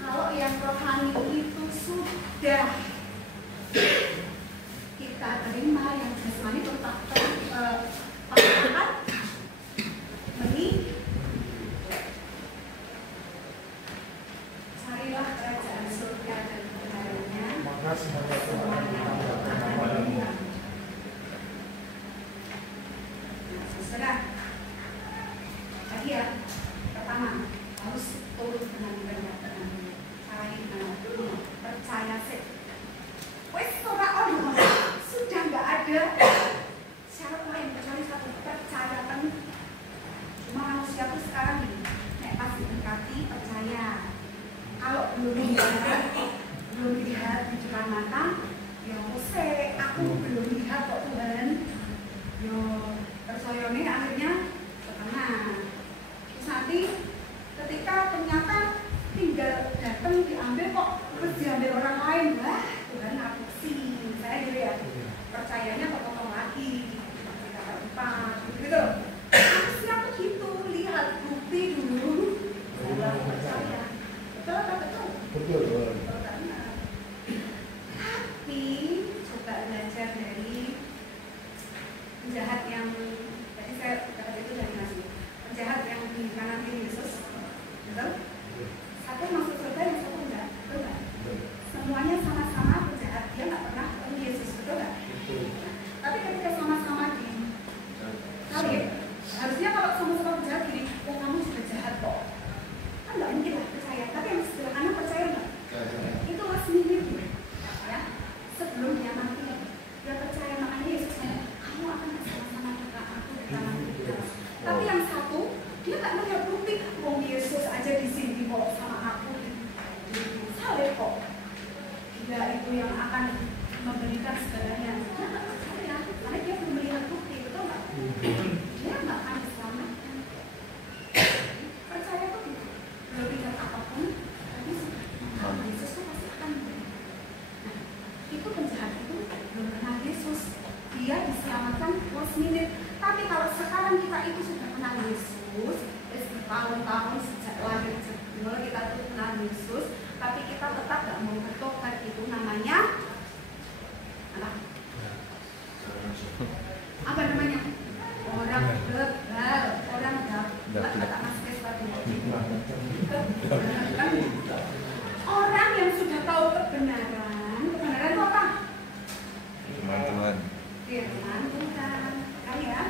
kalau yang rohani itu sudah kita terima, yang jasmani tetap carilah kerajaan surga dan kebenarannya, maka semuanya saudara, tadi ya, pertama harus turut dengan kehendak Tuhan. Caranya gimana? Percaya sih. Wes ora ono, sudah nggak ada syarat lain kecuali satu, percaya penuh. Cuma manusia manusia tuh sekarang nih, nek pas didekati percaya. Kalau belum lihat di depan mata, ya aku belum lihat kok Tuhan. Yo percayane akhirnya setengah. Terus nanti ketika ternyata tinggal datang diambil kok terus diambil orang lain, wah Tuhan aku sih saya dulu ya percayanya potong lagi tidak empat gitu. Harusnya aku gitu lihat bukti dulu baru percaya. Betul atau betul? Betul. Tapi coba belajar dari penjahat yang tadi saya kata itu dari nasi penjahat yang di kanan kiri Yesus, betul? Satu masuk surga, yang satu enggak, betul nggak? Semuanya sama-sama penjahat, dia nggak pernah ketemu Yesus, betul nggak? Tapi ketika sama-sama di salib, harusnya kalau sama-sama penjahat gini, oh kamu sudah jahat kok, kan nggak mungkin lah percaya. Tapi yang sebelah kanan percaya nggak? Itu last minute, ya. Sebelum dia mati, dia percaya, makanya Yesus bilang, kamu akan bersama-sama dengan aku di kanan kiri. Tapi yang satu, dia nggak melihat bukti, oh Yesus aja di sini kok sama aku di salib kok. Dia itu yang akan memberikan segalanya. Dia nggak percaya, karena dia belum melihat bukti, betul nggak? Dia nggak akan diselamatkan. Percaya tuh gitu. Belum lihat apapun, tapi sudah Yesus tuh pasti akan. Nah, itu penjahat itu belum kenal Yesus. Dia diselamatkan last minute. Tapi kalau sekarang kita itu sudah kenal Yesus, bertahun-tahun sejak lahir jebol kita itu kenal Yesus, tapi kita tetap tidak mau bertobat, itu namanya apa namanya? Orang bebal, orang dapat kata Mas Kristus. Orang yang sudah tahu kebenaran itu apa? Firman Tuhan. Firman Tuhan, kan ya?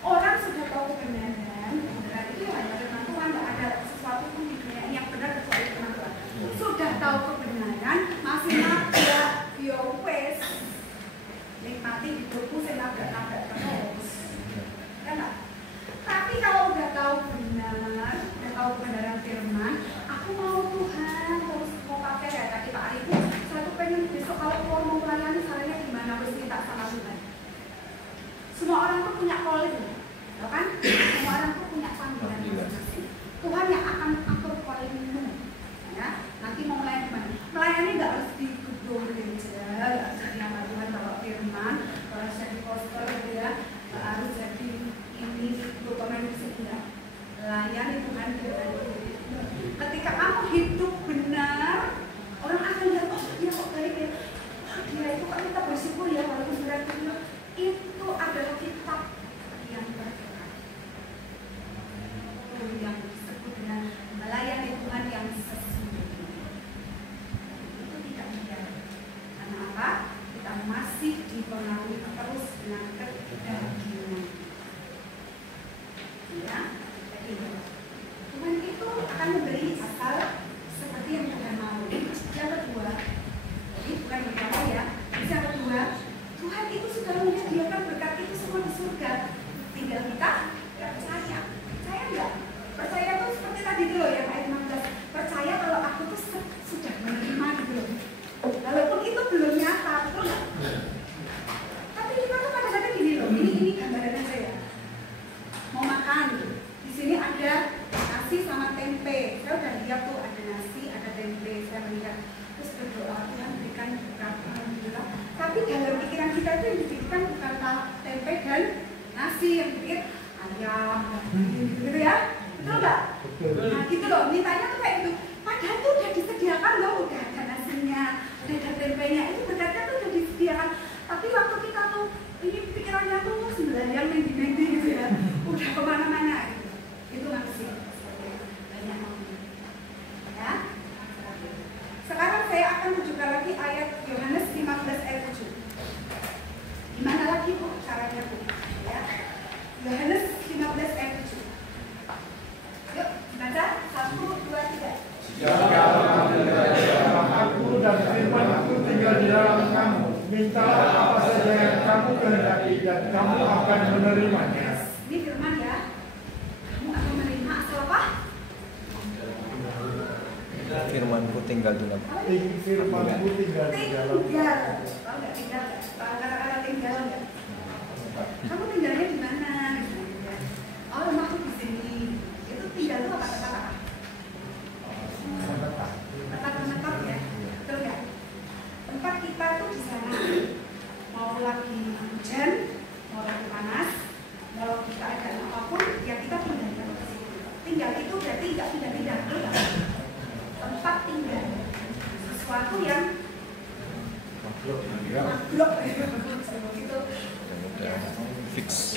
Orang sudah tahu kebenaran itu hanya firman Tuhan, tidak ada sesuatu pun di dunia yang benar kecuali firman Tuhan. Sudah tahu kebenaran, masih nabrak, ya wes, nikmati hidupku, saya nabrak terus, kan nggak? Tapi kalau udah tahu benar, udah tahu kebenaran firman, aku mau Tuhan, terus mau pakai ya tadi Pak Ari, saya tuh pengen besok kalau keluar mau melayani caranya gimana, harus minta sama Tuhan. Semua orang tuh punya calling, ya kan? Semua orang tuh punya panggilan masing-masing. Tuhan yang akan atur callingmu, ya. Nanti mau melayani gimana? Melayani nggak harus di gedung gereja, nggak harus jadi hamba Tuhan bawa firman, nggak harus jadi poster, gitu ya, nggak harus jadi ini dokumen sehingga layani Tuhan dari ketika kamu hidup benar, orang akan lihat, oh dia kok baik ya, dia itu kan kita bersyukur ya walaupun berat itu adalah kitab yang berkat. Itu yang disebut dengan melayani Tuhan yang sesungguhnya. Itu tidak mudah. Karena apa? Kita masih dipengaruhi terus dengan kedagingan. Ya, jadi Tuhan itu akan memberi asal seperti yang Tuhan mau. Yang kedua, jadi bukan yang pertama ya. Yang kedua, Tuhan itu sudah menyediakan berkat itu semua di surga. Tinggal kita percaya. Percaya enggak? Percaya itu seperti tadi dulu ya ayat 16. Percaya kalau aku tuh sudah menerima gitu loh. Walaupun itu belum nyata, betul nggak? Tapi kita tuh kadang-kadang gini loh. Ini gambaran aja ya. Mau makan gitu. Di sini ada nasi sama tempe. Saya udah lihat tuh ada nasi, ada tempe. Saya melihat terus berdoa Tuhan berikan berkat, alhamdulillah. Tapi dalam pikiran kita itu yang dipikirkan bukan tempe dan nasi, yang dipikir ayam, gitu ya, betul nggak? Nah gitu loh, mintanya tuh kayak gitu. Padahal tuh udah disediakan loh, udah ada nasinya, udah ada tempenya, itu berkatnya tuh udah disediakan. Tapi waktu kita tuh ini pikirannya tuh sembahyang mendi gitu ya, udah kemana-mana gitu. Itu manusia, banyak maunya, ya. Sekarang saya akan tunjukkan lagi ayat Yohanes 15 ayat 7. Gimana lagi Bu caranya Bu? Ya. Yohanes 15 ayat 7. Yuk, baca 1, 2, 3. Jika aku dan firman-Ku tinggal di dalam kamu, mintalah apa saja yang kamu kehendaki dan kamu akan menerimanya. Ini firman ya. Kamu akan menerima Firmanku tinggal di dalam. Firmanku tinggal di dalam. Tinggal. Tahu nggak tinggal? Kata-kata tinggal nggak? Kamu tinggalnya di mana? Oh, rumahku di sini. Itu tinggal itu apa kata-kata? Tempat menetap ya, betul nggak? Tempat kita tuh di sana. Mau lagi hujan, mau lagi panas, mau kita ada apapun, ya kita tinggal di situ. Tinggal itu berarti nggak pindah-pindah, betul nggak? Tempat tinggal, sesuatu yang blok itu ya Fix.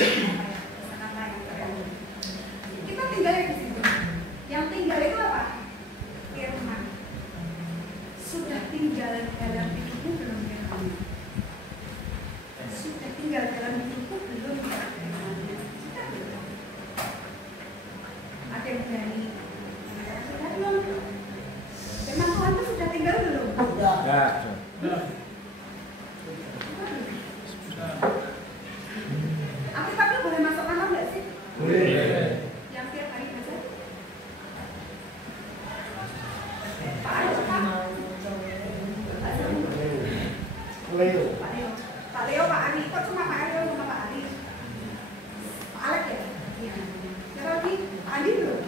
kita tinggal di situ. Yang tinggal itu apa? Firman. Sudah tinggal dalam hidupmu belum firman? Sudah tinggal dalam hidupku belum firman? Kita belum. Ada yang berani? Sudah belum? Firman Tuhan itu sudah tinggal belum? Sudah. Alkitabnya boleh masuk kamar nggak sih? Boleh. Yang tiap hari baca? Pak Leo, Pak. Leo. Pak Leo, Pak Ari. Kok cuma Pak Leo sama Pak Ari? Pak Alek ya? Iya. Siapa lagi? Pak Andi belum?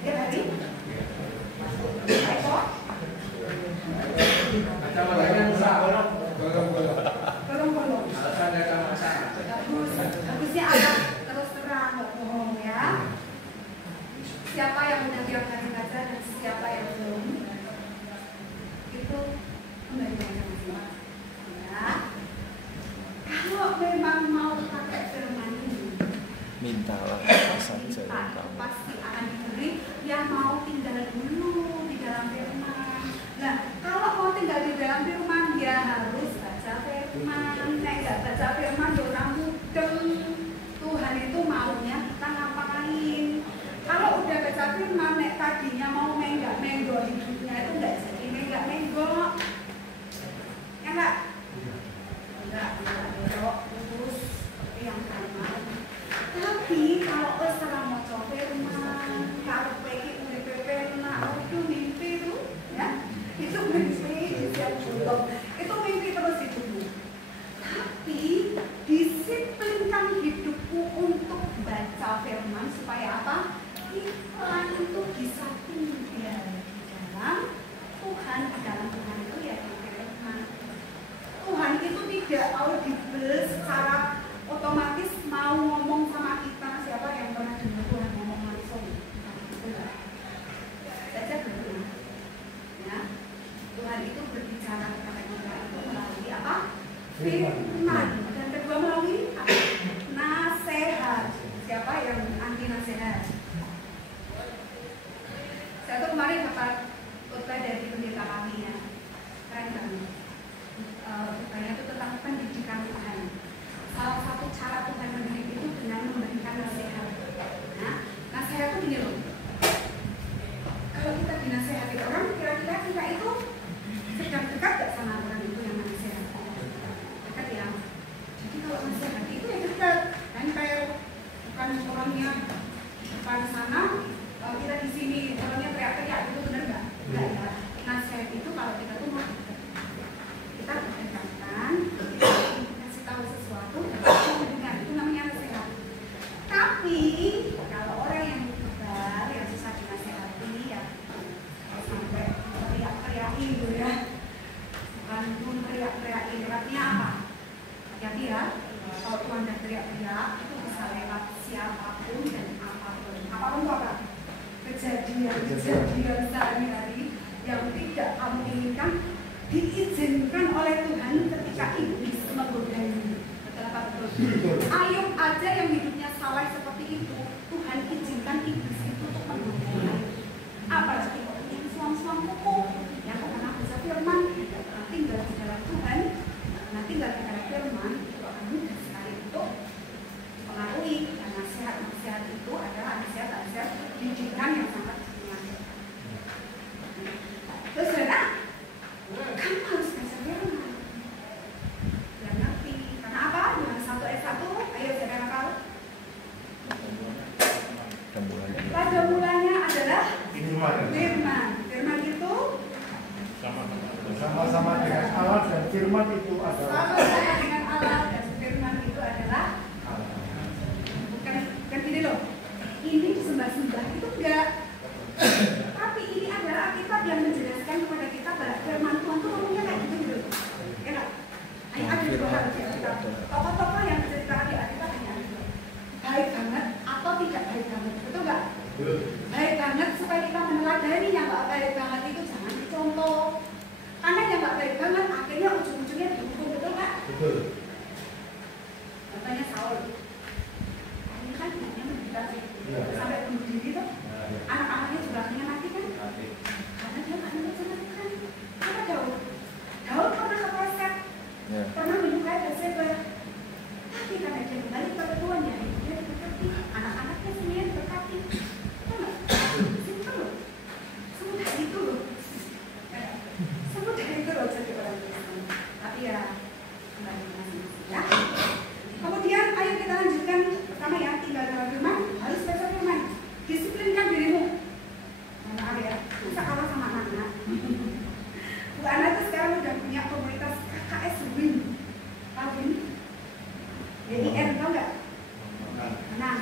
Tiap hari? Pak Eko? Bolong-bolong. Bagusnya agak terus terang, nggak bohong ya. Siapa yang udah tiap hari baca dan siapa yang belum, itu kembali baca masing-masing. Ya. Kalau memang mau pakai firman ini, Mintalah apa saja minta yang itu kamu. pasti akan diberi yang mau tinggal dulu di dalam firman. Nah, kalau mau tinggal di dalam firman, dia harus baca firman. Nek nggak baca firman, ya orang mudeng. Tuhan itu maunya kita ngapain? Kalau udah baca firman, nek tadinya mau menggak-menggok hidupnya itu nggak jadi menggak-menggok. Ya nggak? Enggak terus yang sama. Tapi kalau setelah mau coba firman, kalau pergi uripe pernah, itu mimpi tuh, ya, itu mimpi di siap belum, itu mimpi terus hidupmu. Tapi disiplinkan hidupku untuk baca firman supaya apa? Iklan itu bisa tinggal di dalam Tuhan, di dalam Tuhan itu ya di firman. Tuhan itu tidak audible secara otomatis mau ngomong sama kita. Siapa yang pernah dengar Tuhan ngomong langsung? Saja belum. Ya, Tuhan itu berbicara kepada kita itu melalui apa? Firman. Dan kedua melalui apa? Nasihat. Siapa yang anti nasihat? Saya tuh kemarin dapat khotbah dari pendeta kami ya. Keren banget. Khotbahnya itu tentang pendidikan Tuhan. Salah satu cara Tuhan mendidik itu dengan memberikan nasihat. Nah, nasihat itu gini loh. Kalau kita dinasehati orang, kira-kira kita itu sedang dekat gak sama orang itu yang nasihat? Dekat ya. Jadi kalau nasihat itu ya dekat. Dan kayak bukan orangnya depan sana, kita di sini orangnya teriak-teriak, itu benar nggak? Enggak ya. Nasihat itu kalau kita tuh mau dekat. Kita berdekatan, kita kasih tahu sesuatu, kita mendengar, itu namanya nasihat. Tapi kalau orang yang kebal, yang susah dinasehati, ya sampai teriak-teriakin gitu ya, bukan pun teriak-teriakin, artinya apa? Hati-hati ya, kalau Tuhan udah teriak-teriak, itu bisa lewat siapapun dan apapun. Apapun itu apa? Kejadian sehari-hari yang tidak kamu inginkan diizinkan oleh Tuhan ketika iblis menggodaimu. Betul apa betul? Ayub aja yang hidupnya salah seperti itu, Tuhan izinkan iblis itu untuk menggodai. Apalagi yang suam-suam kuku, yang pernah baca firman, tinggal di dalam Tuhan, nanti tinggal di dalam firman, itu akan mudah sekali untuk mengaruhi. Dan nasihat-nasihat itu adalah nasihat-nasihat didikan yang sangat menyenangkan. Terus saudara, kamu harus baca firman. Biar ngerti. Karena apa? Dengan 1 ayat 1, ayo saudara tahu. Pada mulanya adalah firman. Firman Sama-sama dengan Allah dan firman itu adalah. Sama-sama dengan Allah dan firman itu adalah. Bukan gini loh. Ini sembah-sembah itu enggak. Tapi ini adalah Alkitab yang menjelaskan kepada kita bahwa firman Tuhan itu ngomongnya kayak gitu. Ya nggak? Hanya ada dua hal di Alkitab. Tokoh-tokoh yang diceritakan di Alkitab hanya ada dua. Baik banget atau tidak baik banget, betul nggak? Baik banget supaya kita meneladani yang nggak baik banget itu jangan dicontoh. Karena yang nggak baik banget akhirnya ujung-ujungnya dihukum, betul nggak? Betul. Contohnya Saul. Ini kan hidupnya menderita sih. Sampai bunuh diri tuh. Anak-anaknya juga akhirnya mati kan? Karena dia nggak nurut sama Tuhan. Apa Daud? Daud pernah kepleset, pernah menyukai Bathsheba. Tapi karena dia kembali kepada Tuhan, ya dia diberkati. Anak-anaknya semuanya diberkati. Tahu nggak? Simpel loh. Semudah itu loh. Semudah itu loh jadi orang Kristen. Tapi ya kembali masing-masing ya. Kemudian ayo kita lanjutkan. Pertama ya, tinggal dalam firman, harus baca firman. Disiplinkan dirimu. Maaf ya, bisa kalah sama anak-anak. Bu Ana tuh sekarang udah punya komunitas KKS WIN. Tahu WIN? WIN, tau nggak? Nah,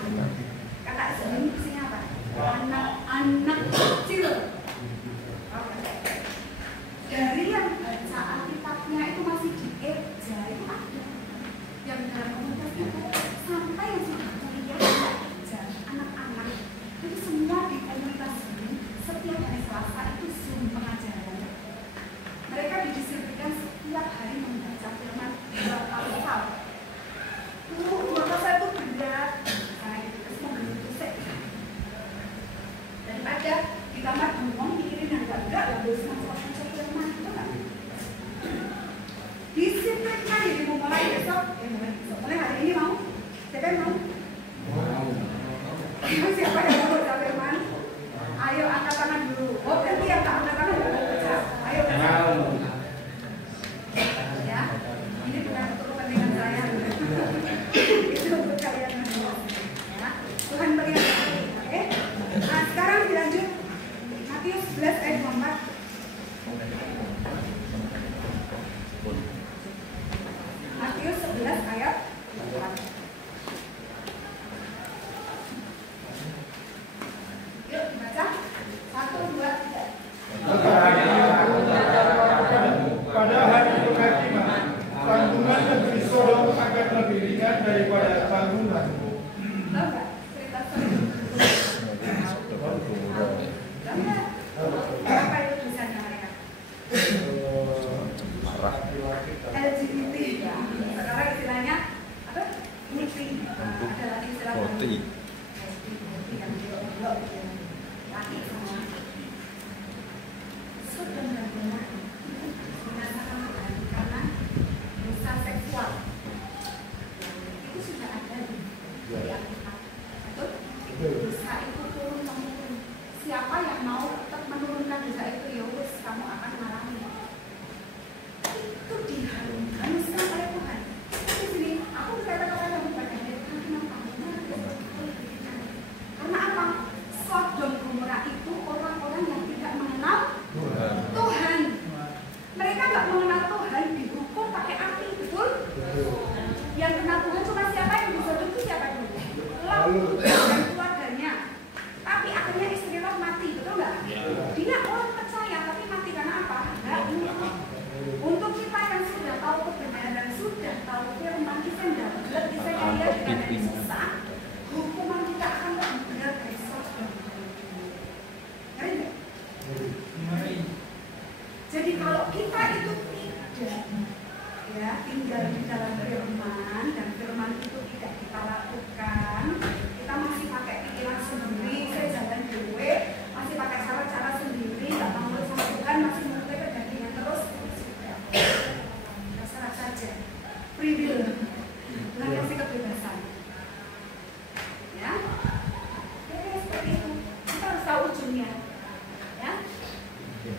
KKS WIN isinya apa? Anak-anak kecil. Dari yang baca Alkitabnya itu masih di eja itu ada. Yang dalam komunitas itu sampai yang sudah kuliah eja, anak-anak itu semua di komunitas ini setiap hari Selasa itu Zoom pengajaran. Mereka didiskusikan setiap hari membaca firman 2 pasal. Dua pasal itu berat, nah itu semua berusaha. Daripada di kamar ngomong pikirin yang enggak harus masuk firman itu kan. Disiplinkan dirimu mulai besok, mulai hari ini mau? Siapa yang mau? Siapa yang mau baca firman? Ayo angkat tangan dulu. Oh berarti yang tak angkat tangan tidak baca. Ayo baca. Ya, ini bukan untuk kepentingan saya. Itu untuk kalian semua. Ya, Tuhan berkati. Oke. Nah sekarang dilanjut Matius 11 ayat 24. Matius 11 ayat 24. Yuk dibaca. 1, 2, 3. Pada hari penghakiman, tanggungan negeri Sodom akan lebih ringan daripada tanggunganmu. Tahu nggak cerita Berapa itu tulisannya mereka? LGBT. Sekarang istilahnya apa? Multi. Ada lagi istilah Multi. Laki semua. Sodom dan Gomora binasakan karena dosa seksual. Itu sudah ada di Alkitab. Betul? Dosa itu turun temurun. Siapa yang mau tetap menurunkan dosa itu, ya wis kamu akan mengalami. Itu diharumkan oleh Tuhan. Di sini aku berkata kepada kamu pada hari karena apa? Sodom Gomora itu orang-orang yang tidak mengenal Tuhan. Mereka nggak mengenal Tuhan, dihukum pakai api, betul? Yang kenal Tuhan cuma siapa yang bisa itu siapa dulu? Lot dan keluarganya. Tapi akhirnya istri Lot mati, betul nggak? Dia orang percaya tapi mati karena apa? Nggak nurut. Untuk kita yang sudah tahu kebenaran, sudah tahu firman, kita tidak berat, kita kaya dengan yang susah, hukuman kita akan lebih berat dari Sodom. Ngerti nggak? Jadi kalau kita itu tidak ya tinggal di dalam firman dan firman itu tidak kita lakukan, kita masih pakai pikiran sendiri, saya jalan gue, masih pakai cara-cara sendiri, nggak mau nurut sama Tuhan, masih mengikuti kedagingan terus, sudah terserah saja, free will, Tuhan kasih kebebasan, ya, seperti itu, kita harus tahu ujungnya, ya.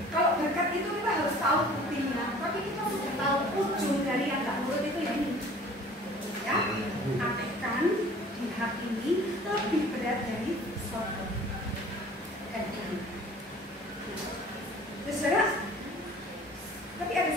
Kalau berkat itu kita harus tahu buktinya, tapi kita sudah tahu ujung dari yang nggak nurut itu ya ini, ya, akan dihakimi lebih berat dari Sodom. Terus saudara, tapi ada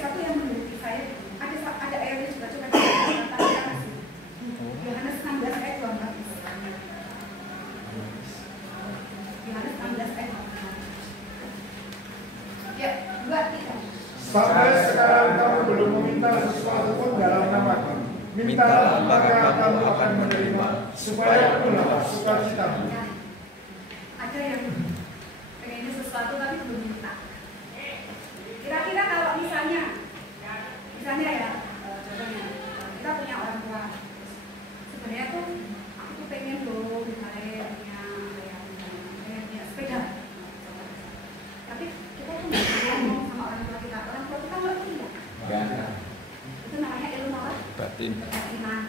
Sampai sekarang kamu belum meminta sesuatu pun dalam namaku. Mintalah maka kamu akan menerima, supaya penuhlah sukacitamu. Ada yang pengennya sesuatu tapi belum minta. Kira-kira kalau misalnya ya, contohnya kita punya orang tua, sebenarnya tuh aku tuh pengen loh misalnya punya sepeda, tapi kita tuh nggak bisa ngomong sama orang tua kita ngerti nggak? Ya. Itu namanya ilmu apa? Batin. Kebatinan,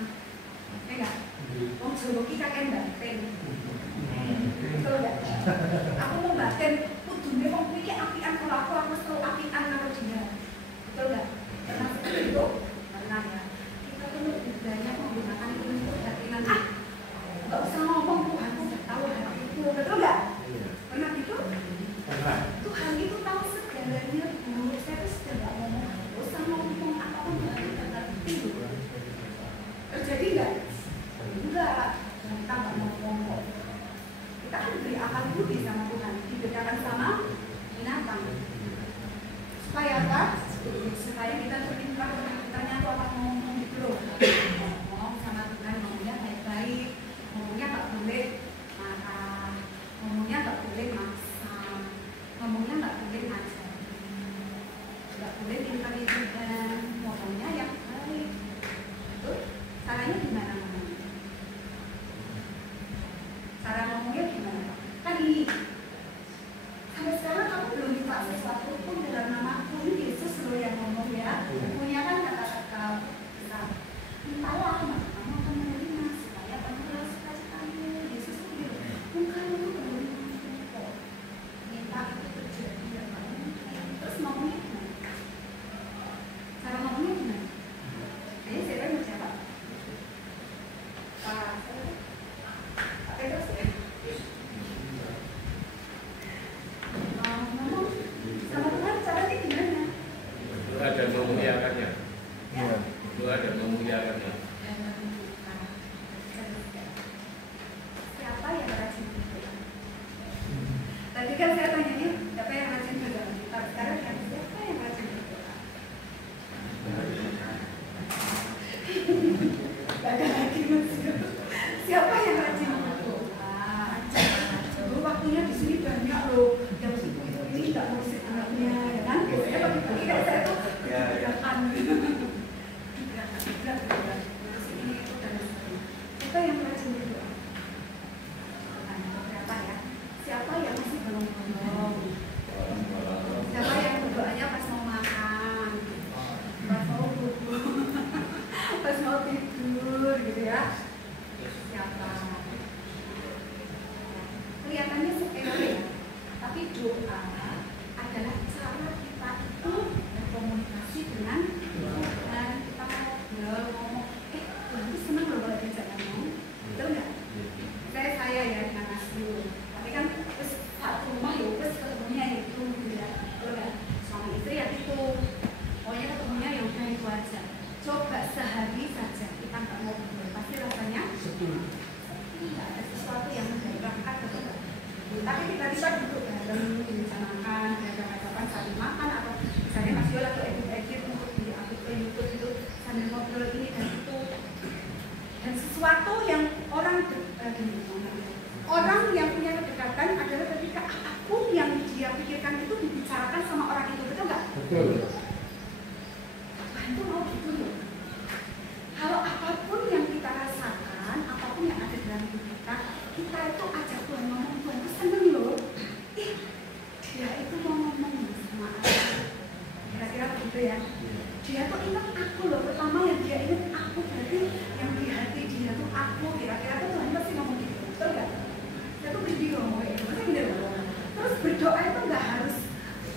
ya nggak? Wong Jawa kita kan batin, betul nggak? Aku mau batin, kudune wong iki apian kalau aku selalu apian karo dia, betul nggak? Pernah seperti itu? Pernah ya. Kita tuh banyak menggunakan ilmu kebatinan. Nggak usah ngomong, Tuhan sudah tahu hatiku, betul nggak? Pernah gitu? Pernah. Tuhan itu tahu segalanya, Bu. Saya tuh sudah nggak ngomong, nggak usah ngomong apapun Tuhan itu ngerti. Terjadi nggak? Enggak. Kita nggak ngomong kok. Kita kan beri akal budi sama Tuhan, dibedakan sama binatang. Supaya apa? Supaya kita terpintar, kita tuh akan ngomong gitu loh. Ngomong sama Tuhan, ngomongnya baik-baik, ngomongnya nggak boleh marah, ngomongnya nggak boleh maksa, ngomongnya nggak boleh ngajari, nggak boleh pintar-pintar, ngomongnya yang baik. Itu caranya gimana ngomongnya? Cara ngomongnya gimana? Kan ini sampai sekarang kamu belum minta sesuatu pun dalam namaku. Ini Yesus loh yang ngomong ya. Punya kan kata-kata besar. Mintalah maka kamu akan menerima supaya penuhlah sukacitamu. Yesus itu bilang, bukan itu belum kok. Minta itu terjadi ya kamu. Terus ngomongnya gimana? Cara ngomongnya gimana? Jadi saya mau siapa? Pak Petrus ya? Ngomong sama Tuhan caranya gimana? Doa dan memuliakannya. Ya. Doa dan memuliakannya. Siapa yang rajin berdoa? Tadi kan saya tanyanya siapa yang rajin berdoa? Sekarang kan siapa yang rajin berdoa? Gak ada lagi maksudnya. Siapa yang rajin berdoa? Dulu waktunya di sini banyak loh. Yang itu ini nggak mau istirahatnya, ya kan? Biasanya pagi-pagi kan saya tuh gerakan. Siapa yang rajin berdoa? Berapa ya? Siapa yang masih belum? Siapa yang berdoanya pas mau makan, pas mau bubuk, pas mau tidur, gitu ya? Siapa? Kelihatannya sepele, tapi doa adalah cara kita itu berkomunikasi dengan Tuhan. Kita ngobrol, ngomong, Tuhan itu senang loh kalau diajak ngomong, betul nggak? Saya ya dengan Asyu, tapi kan terus satu rumah ya terus ketemunya itu gitu ya, betul nggak? Suami istri ya itu, pokoknya ketemunya ya udah itu aja. Coba sehari saja kita nggak ngobrol, pasti rasanya nggak ada sesuatu yang menggerakkan, betul nggak? Tapi tiba-tiba duduk bareng, direncanakan, diajak-ajakan saling makan, atau misalnya Mas Yola tuh edit untuk di-upload ke YouTube itu sambil ngobrol ini dan itu, dan sesuatu yang orang yang punya kedekatan adalah ketika apapun yang dia pikirkan itu dibicarakan sama orang itu, betul nggak? Betul. Tuhan itu mau gitu loh. Kalau apapun yang kita rasakan, apapun yang ada dalam hidup kita itu ajak Tuhan ngomong, Tuhan itu seneng loh. Dia itu mau ngomong sama aku. Kira-kira begitu ya. Dia tuh ingat aku loh. Pertama yang dia ingat aku, berarti yang di hati dia tuh aku. Kira-kira tuh Tuhan pasti ngomong gitu, betul nggak? Dia tuh berdiri ngomong gitu, pasti bener. Terus berdoa itu nggak harus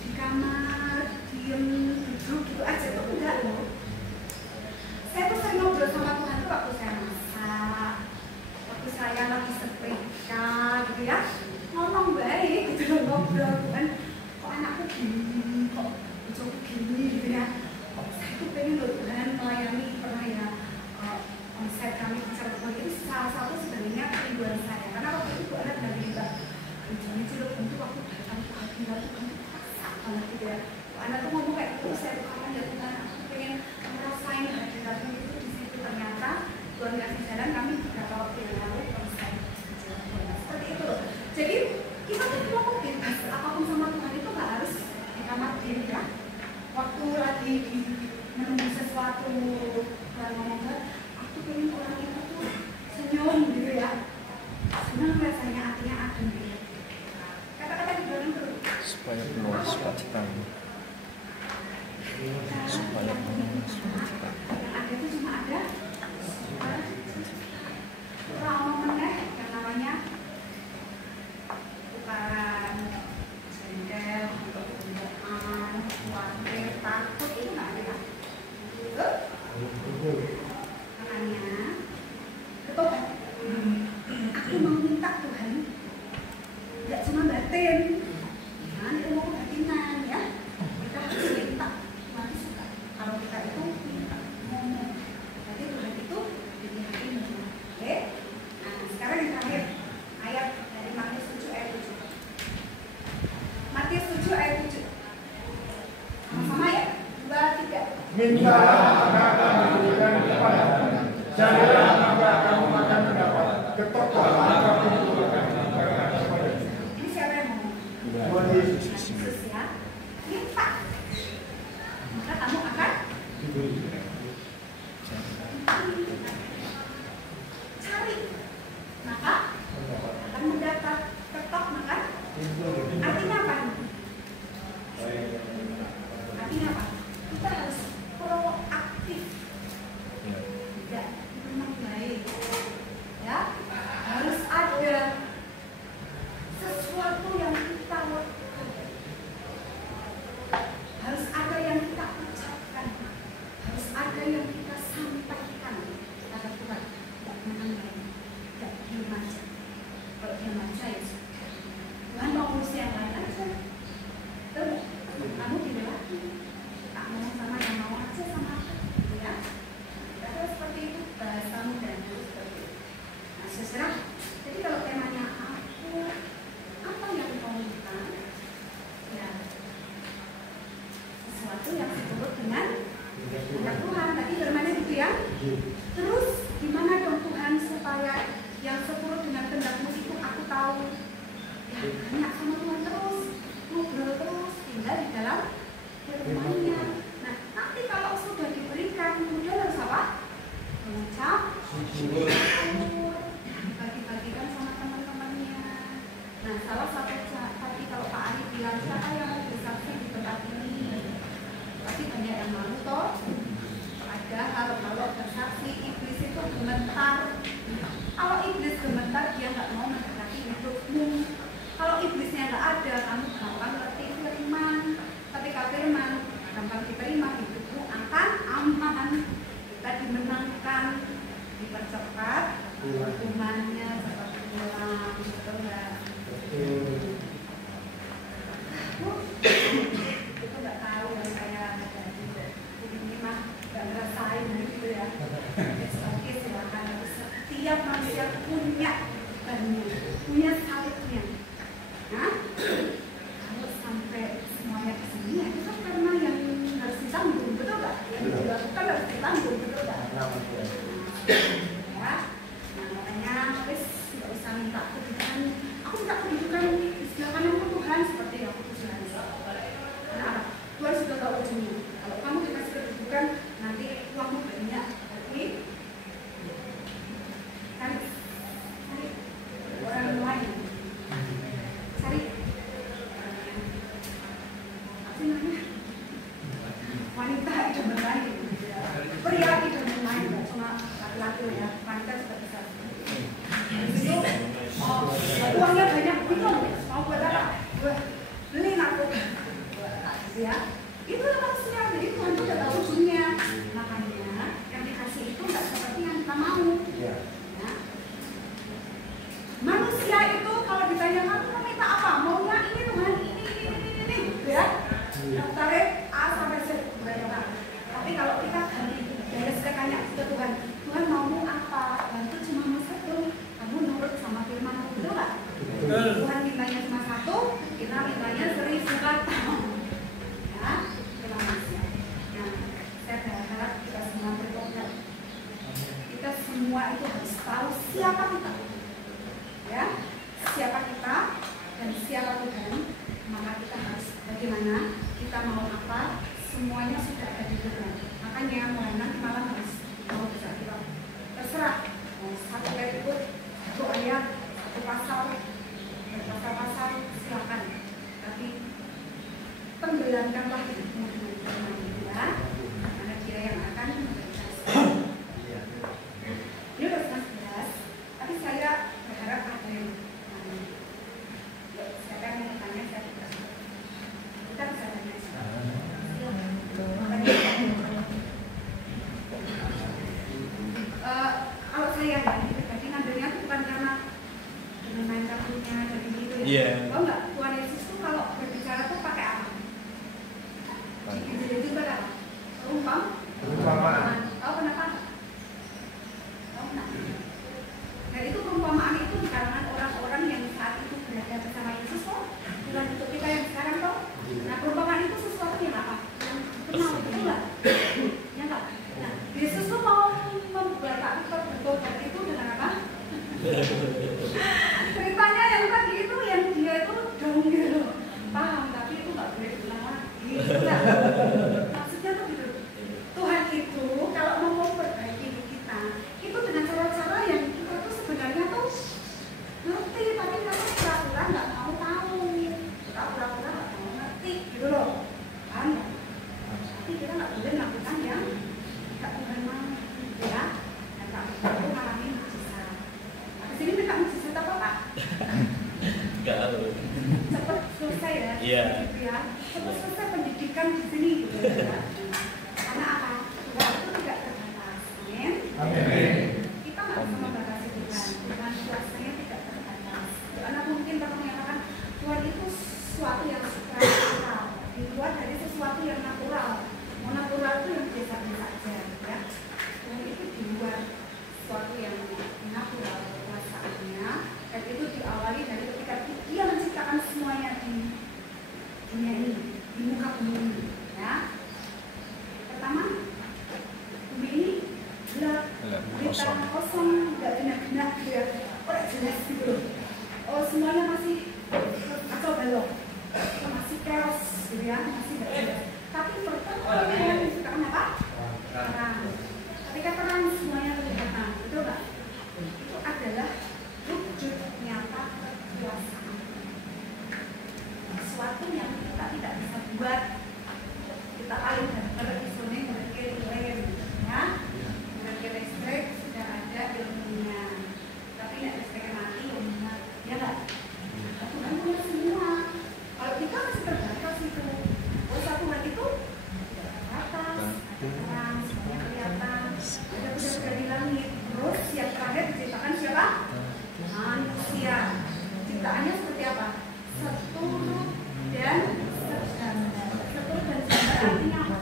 di kamar, diem, duduk gitu aja, tuh enggak loh. Saya tuh sering ngobrol sama Tuhan tuh waktu saya masak, waktu saya lagi setrika gitu ya, ngomong baik gitu loh, ngobrol Tuhan, kok anakku gini, kok bojoku gini gitu ya, saya tuh pengen loh Tuhan melayani, pernah ya konsep kami bicara itu salah satu sebenarnya kerinduan saya, karena waktu itu ada dari Mbak Jangan cilok untuk waktu datang ke hati Tuhan itu sak banget gitu ya. Anak tuh ngomong kayak gitu, saya tuh kapan ya Tuhan, aku pengen ngerasain hadiratmu itu di situ. Ternyata Tuhan kasih jalan, kami beberapa waktu yang lalu selesai. Seperti itu loh. Jadi kita tuh ngomong bebas apapun sama Tuhan itu nggak harus di kamar diri ya. Waktu lagi menunggu sesuatu, Tuhan ngomong kan, aku pengen orang itu tuh senyum gitu ya. Senang rasanya, artinya adem gitu. Kata-kata di dalam tuh supaya penuh sukacitamu, supaya penuh sukacita. yang ada itu cuma ada trauma meneh yang namanya tukaran, jengkel, pembukaan, khawatir, takut itu nggak ada ya. Makanya ketobat. Aku mau minta Tuhan nggak cuma batin, nah itu mau kebatinan ya. Kita harus minta Tuhan suka. Kalau kita itu minta ngomong, berarti Tuhan itu jadi hati. Oke? Nah sekarang yang terakhir ayat dari Matius 7 ayat 7. Matius 7 ayat 7. Sama-sama ya? 2, 3. Mintalah maka akan diberikan kepadamu, carilah maka kamu akan mendapat, ketoklah maka pintu akan dibukakan kepadamu. Ini siapa yang ngomong? Tuhan Yesus. Yesus ya. Minta, maka kamu akan cari, maka akan mendapat, ketok maka. Artinya apa? Artinya apa? Kita harus proaktif. Tidak memang baik, ya harus ada sesuatu yang kita lakukan, harus ada yang kita ucapkan, harus ada yang kita sampaikan kepada Tuhan. Tidak memang baik, tidak diam aja. Kalau diam aja ya sudah. Tuhan mau ngurus yang lain aja. Tuh, kamu tidak lagi. Tak mau sama yang mau aja sama aku, gitu ya. Kata seperti itu bahasamu dan seperti itu. Nah, saudara, jadi kalau temanya aku, apa yang kau minta? Ya, sesuatu yang disebut dengan kehendak Tuhan. Tadi firman-Nya gitu ya. Terus gimana dong Tuhan supaya yang seturut dengan kehendak-Mu itu aku tahu? Ya, tanya sama Tuhan terus, ngobrol terus, tinggal di dalam firman-Nya. Nah, nanti kalau sudah diberikan, kemudian harus apa? Mengucap syukur, bagi-bagikan sama teman-temannya. Nah, salah satu tadi kalau Pak Ari bilang siapa yang mau bersaksi di tempat ini, pasti banyak yang malu toh. Ada kalau bersaksi iblis itu gemetar. Kalau iblis gemetar dia nggak mau mendekati hidupmu. Kalau iblisnya nggak ada, kamu gampang ngerti firman. Ketika firman gampang diterima, hidupmu akan aman. Kita dimenangkan, dipercepat, hukumannya cepat pulang, betul nggak? Itu nggak tahu yang saya ada ini mah nggak ngerasain gitu ya. Oke, silakan. Setiap manusia punya bannya, punya salibnya. Nah, kalau sampai semuanya kesini ya itu kan karena yang harus ditanggung, betul nggak? Yang dilakukan harus ditanggung, betul nggak? Ya, nah makanya wis nggak usah minta kebutuhan. Aku minta kebutuhan bicara Tuhan, maka kita harus bagaimana, kita mau apa, semuanya sudah ada di Tuhan. Makanya mulai nanti malam harus mau bisa kita terserah mau satu ikut, satu ayat, satu pasal, silakan. Tapi tenggelamkanlah hidupmu dengan firman Dia, karena Dia yang akan memberikan. Ini udah 11, tapi saya berharap ada yang siapa yang mau tanya, saya buka. Kita bisa tanya. Kalau saya ya, pribadi ngambilnya itu bukan karena dengan main kartunya dari gitu ya. Oh enggak, Tuhan Yesus itu kalau berbicara tuh pakai apa? Jadi itu apa? Perumpamaan. Tahu kenapa? Tahu kenapa? Nah itu perumpamaan itu di kalangan orang-orang yang saat itu berada bersama Yesus kok, bukan untuk kita yang sekarang kok. Nah perumpamaan itu sesuatu yang apa? Yang kenal, betul nggak? Ya nggak? Nah Yesus tuh mau membuat kita bertobat itu dengan apa? Ceritanya yang tadi itu yang dia itu dong gitu, paham tapi itu nggak boleh diulang lagi. Nah, maksudnya tuh gitu. Tuhan itu kalau mau memperbaiki hidup kita, itu dengan cara-cara yang kita tuh sebenarnya tuh ngerti, tapi kita pura-pura nggak mau tahu, kita pura-pura nggak mau ngerti gitu loh, kan? Tapi kita nggak boleh melakukan yang nggak Tuhan mau, ya. Dan tak itu mengalami mujizat. Di sini minta mujizat apa Pak? Cepat selesai ya, gitu ya. Cepat selesai pendidikan di sini gitu ya. Karena apa? Tuhan itu tidak terbatas. Amin. Kita nggak bisa membatasi Tuhan. Tuhan kuasanya tidak terbatas. Karena mungkin kita mengatakan Tuhan itu sesuatu yang supranatural, di luar dari sesuatu yang natural. Mau natural itu yang biasa-biasa aja, ya. Tuhan itu di luar sesuatu yang natural kuasaannya, dan itu diawali dari ketika Dia menciptakan semuanya di dunia ini, di muka bumi ini, ya. Pertama, bumi ini gelap, kosong, nggak benar-benar dia orang jelas gitu loh. Oh semuanya masih kacau balau, masih chaos gitu ya, masih nggak jelas. Tapi pertama Tuhan menciptakan apa? Terang. Ketika terang semuanya kelihatan, betul nggak? Itu adalah wujud nyata kekuasaan. Sesuatu yang kita tidak bisa buat, kita lain dan televisinya berkirim, ya. Berkir listrik sudah ada ilmunya, tapi tidak listrik mati, ya nggak? Tuhan punya semua. Kalau kita masih terbatas itu, Tuhan itu terbatas, ada terang, semuanya kelihatan, ada benda-benda di langit. Terus yang terakhir diciptakan siapa? Manusia. Ciptaannya seperti apa? Seturut dan segambar. Seturut dan segambar artinya apa?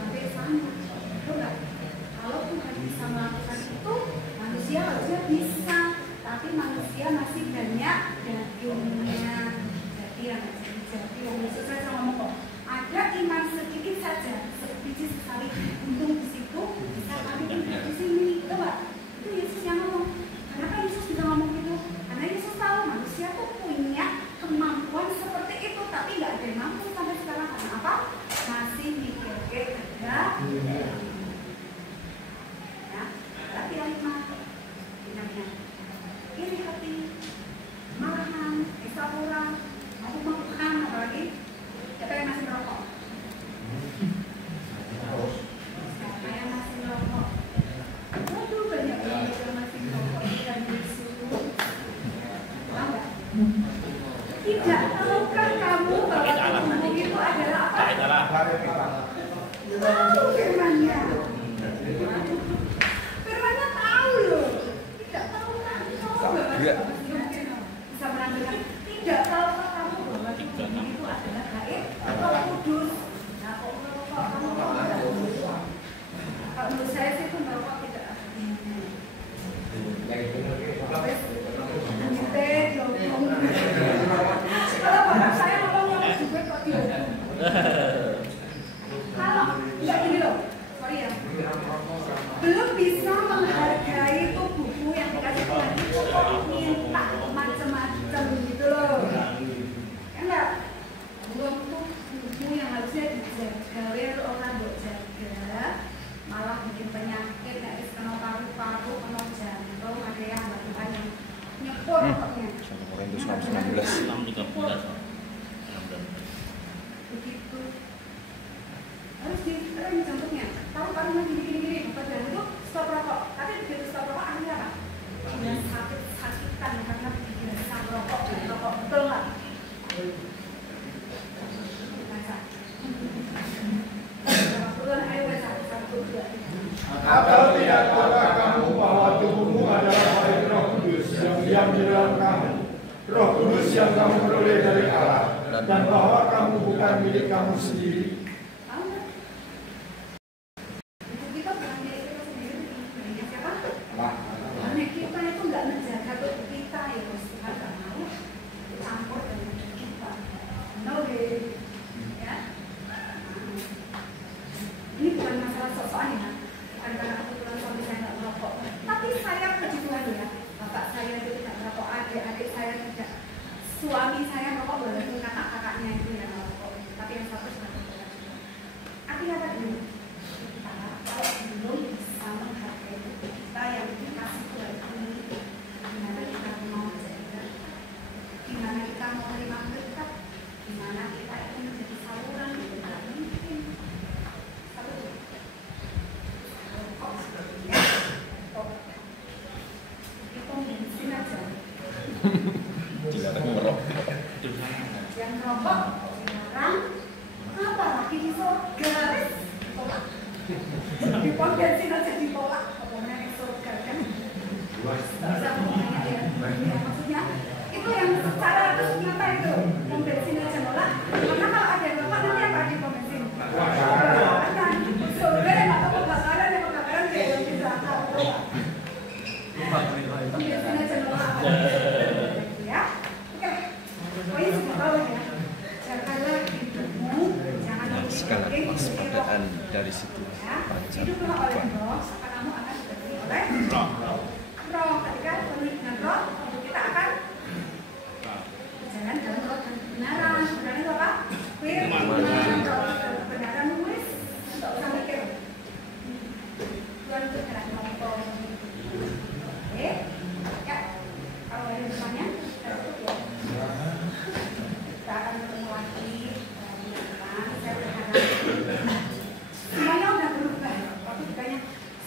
Hampir sama. Betul nggak? Kalau Tuhan bisa melakukan itu, manusia harusnya bisa. Tapi manusia masih banyak dagingnya. Jadi yang jadi yang Yesus saya ngomong kok, ada iman sedikit saja, sebiji sekali untung di situ, bisa kami untung di sini, betul nggak? Itu Yesus yang ngomong. Kenapa Yesus bisa ngomong gitu? Karena Yesus tahu manusia tuh punya kemampuan seperti itu, tapi nggak ada yang mampu sampai sekarang. Karena apa? Masih mikir kerja. Ya, berarti yang ingatnya, iri hati, malahan, kesalahan, mabuk-mabukan, apalagi siapa yang masih merokok? Siapa yang masih merokok? Waduh, banyak banget yang masih merokok dan Yesus. Tahu nggak? Tidak tahukah kamu bahwa tubuh itu adalah apa? Tahu firman-Nya. Firman-Nya tahu loh. Tidak tahukah kamu bahwa bisa menampilkan? Tidak tahukah kamu bahwa tubuh itu adalah gaib atau kudus? Nah, kok merokok? Kamu kok nggak kudus? Kalau menurut saya sih itu merokok tidak ada. Kalau bapak saya ngomong juga kok tidak. Kalau nggak gini loh, sorry ya, belum bisa menghargai tubuhku yang dikasih Tuhan itu kok minta macam-macam gitu loh. 16. 6:13. Begitu. Harus direm jantungnya. Tahu kalimat gini. Padahal itu stop rokok. Tapi begitu stop rokok akhirnya apa? Dia sakit-sakitan karena biasa rokok dan rokok, betul nggak? Atau tidak tahukah kamu bahwa tubuhmu adalah milik Roh Kudus yang diam di dalam kamu, Roh Kudus yang kamu peroleh dari Allah, dan bahwa kamu bukan milik kamu sendiri. Kita bukan milik kita sendiri, milik siapa? Milik kita itu nggak menjaga tubuh kita ya, Tuhan nggak mau campur dengan tubuh kita. No way, ya. Ini bukan masalah sosokan ya. Karena kebetulan suami saya nggak merokok, tapi saya puji Tuhan ya, bapak saya itu tidak merokok, adik-adik saya tidak, suami saya merokok walaupun kakak-kakaknya itu yang merokok, tapi yang satu sudah merokok. Artinya apa dulu? Kita kalau belum bisa menghargai kita yang dikasih Tuhan ini, gimana kita mau jaga, gimana kita mau terima berkat, gimana kita itu menjadi saluran, tidak mungkin. Dilarang merokok. Yang merokok dilarang, apalagi di surga, ditolak. Di pom bensin aja ditolak, pokoknya di surga kan. Bisa ngomongnya ya, maksudnya itu yang secara terus nyata itu pom bensin aja nolak. Karena kalau ada yang nolak nanti apa di pom bensin? Kebakaran, surga yang atau kebakaran kayak bisa apa? Pom bensin aja nolak. Ya, oke. Pokoknya semua tahu ya. Jagalah hidupmu, jangan Segala waspadaan dari situ panjang hiduplah oleh Roh, maka kamu akan dipenuhi oleh Roh. Ketika penuh dengan Roh, kita akan berjalan dalam Roh dan kebenaran. Kebenaran itu apa? Firman. Kebenaran nulis, tidak usah mikir. Tuhan itu tidak ngomong. Oke, ya. Kalau ada pertanyaan, kita tutup ya. Kita akan ketemu lagi di depan. Saya berharap semuanya udah berubah. Waktu ditanya,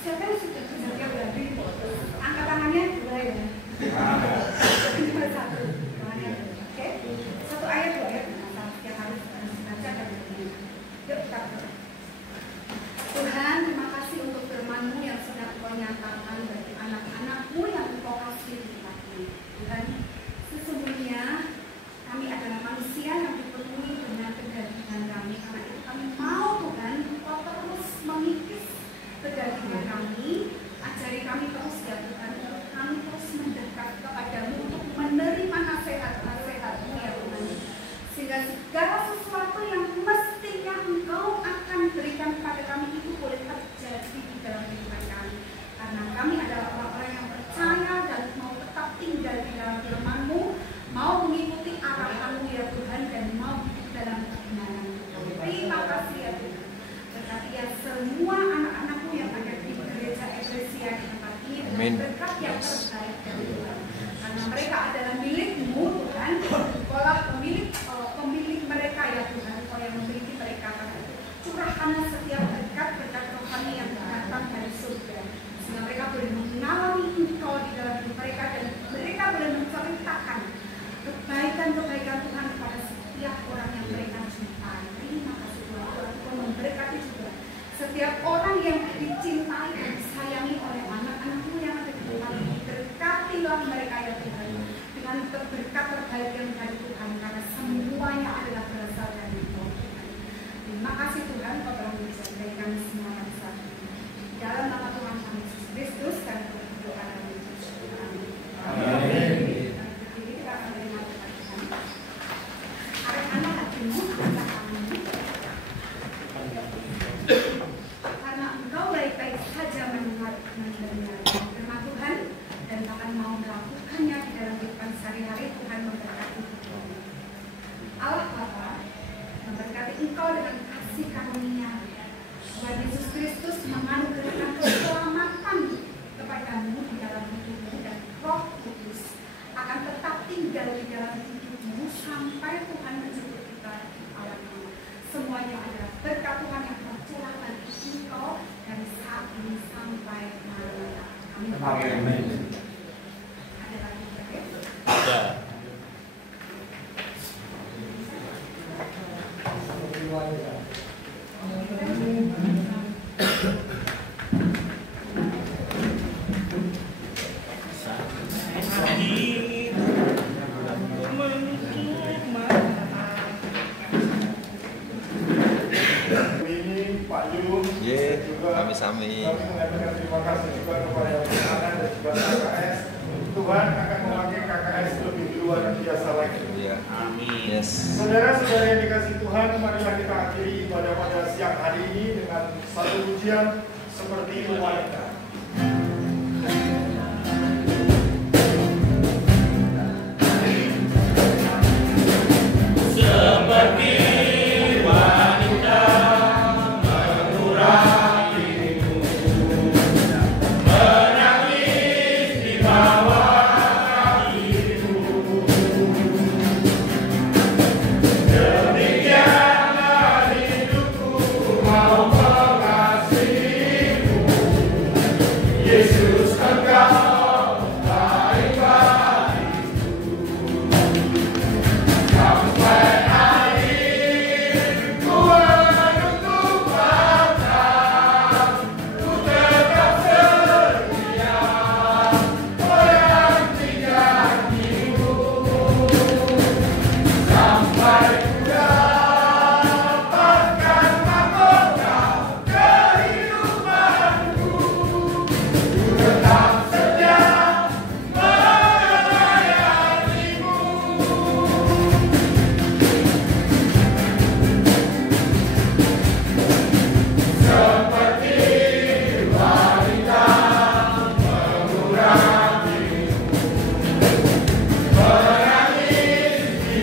siapa yang sudah bersedia berarti? Angkat tangannya dua ya. Cuma satu. Oke. Satu ayat, dua ayat. Setiap hari harus baca dan beriman. Yuk kita berdoa. Tuhan, terima kasih untuk firman-Mu yang sedang Kau nyatakan bagi anak-anak-Mu yang Kau kasih di hati. Tuhan, sesungguhnya kami adalah manusia yang dipenuhi dengan kegaduhan kami. Karena itu kami mau Tuhan, Kau terus mengikis kegaduhan kami. Ajari kami terus ya Tuhan, untuk kami terus mendekat kepada-Mu, untuk menerima nasihat-nasihat-Mu ya Tuhan. Sehingga segala sesuatu yang mestinya Engkau akan berikan kepada kami itu boleh terjadi di dalam kehidupan kami. Karena kami adalah orang-orang yang percaya dan mau tetap tinggal di dalam firman-Mu, mau mengikuti arahan-Mu ya Tuhan, dan mau hidup dalam kebenaran. Terima kasih ya Tuhan. Berkati ya semua anak-anak-Mu yang ada di gereja Eklesia di tempat ini dengan berkat yang terbaik dari Tuhan. Karena mereka adalah milik-Mu Tuhan, Engkaulah pemilik mereka ya Tuhan, Engkau yang memiliki mereka. Karena itu curahkanlah setiap berkat-berkat rohani yang datang dari surga, sehingga mereka boleh mengalami Engkau di dalam hidup mereka, dan mereka boleh menceritakan kebaikan-kebaikan Tuhan kepada setiap orang yang mereka cintai. Terima kasih Tuhan, Engkau memberkati juga setiap orang yang dicintai dan disayangi oleh anak-anak-Mu yang ada di tempat ini. Berkatilah mereka ya Tuhan dengan berkat terbaik yang dari Tuhan, karena semuanya adalah berasal dari Engkau. Terima kasih Tuhan, Kau telah menjaga kami semua pada saat ini. Dalam nama Tuhan kami Yesus Kristus, kami berdoa dan mengucap amin. Amin. Jadi kita akan menerima Tuhan. Anak-anak hatimu, katakanmu. Karena Engkau baik-baik saja mendengar firman Tuhan, dan akan mau melakukannya di dalam kehidupan sehari-hari. Tuhan memberkati hidupmu. Allah Bapa memberkati Engkau dengan kasih karunia. Tuhan Yesus Kristus menganugerahkan keselamatan kepadamu di dalam hidupmu, dan Roh Kudus akan tetap tinggal di dalam dalam hidupmu sampai Tuhan menjemput kita awal malam. Semuanya adalah berkat Tuhan yang tercurahkan di engkau dari saat ini sampai malam. Amin. Ada lagi? Ada. Ini Pak Yu, Ye, juga sami-sami. kami menyampaikan terima kasih juga kepada Anak dan juga KKS. Tuhan akan memakai KKS lebih luar biasa lagi. Ya. Amin. Yes. Saudara-saudara yang dikasih Tuhan, marilah kita akhiri ibadah pada siang hari ini dengan satu pujian seperti wanita.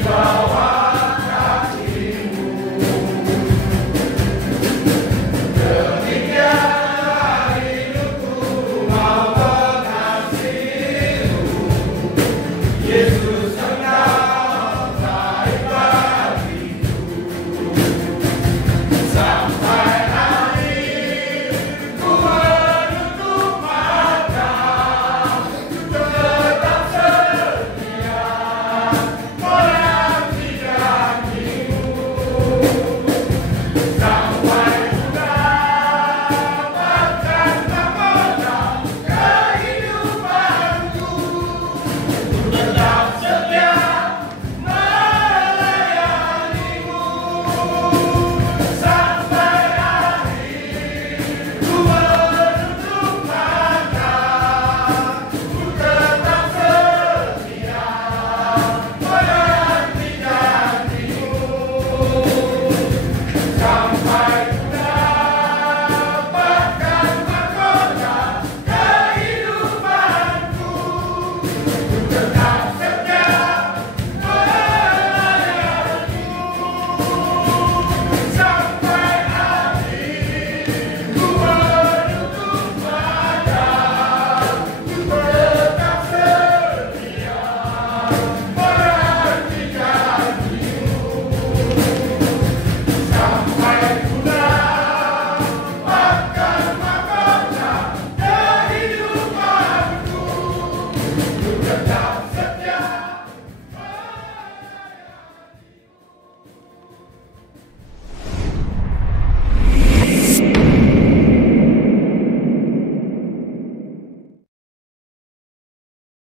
Viva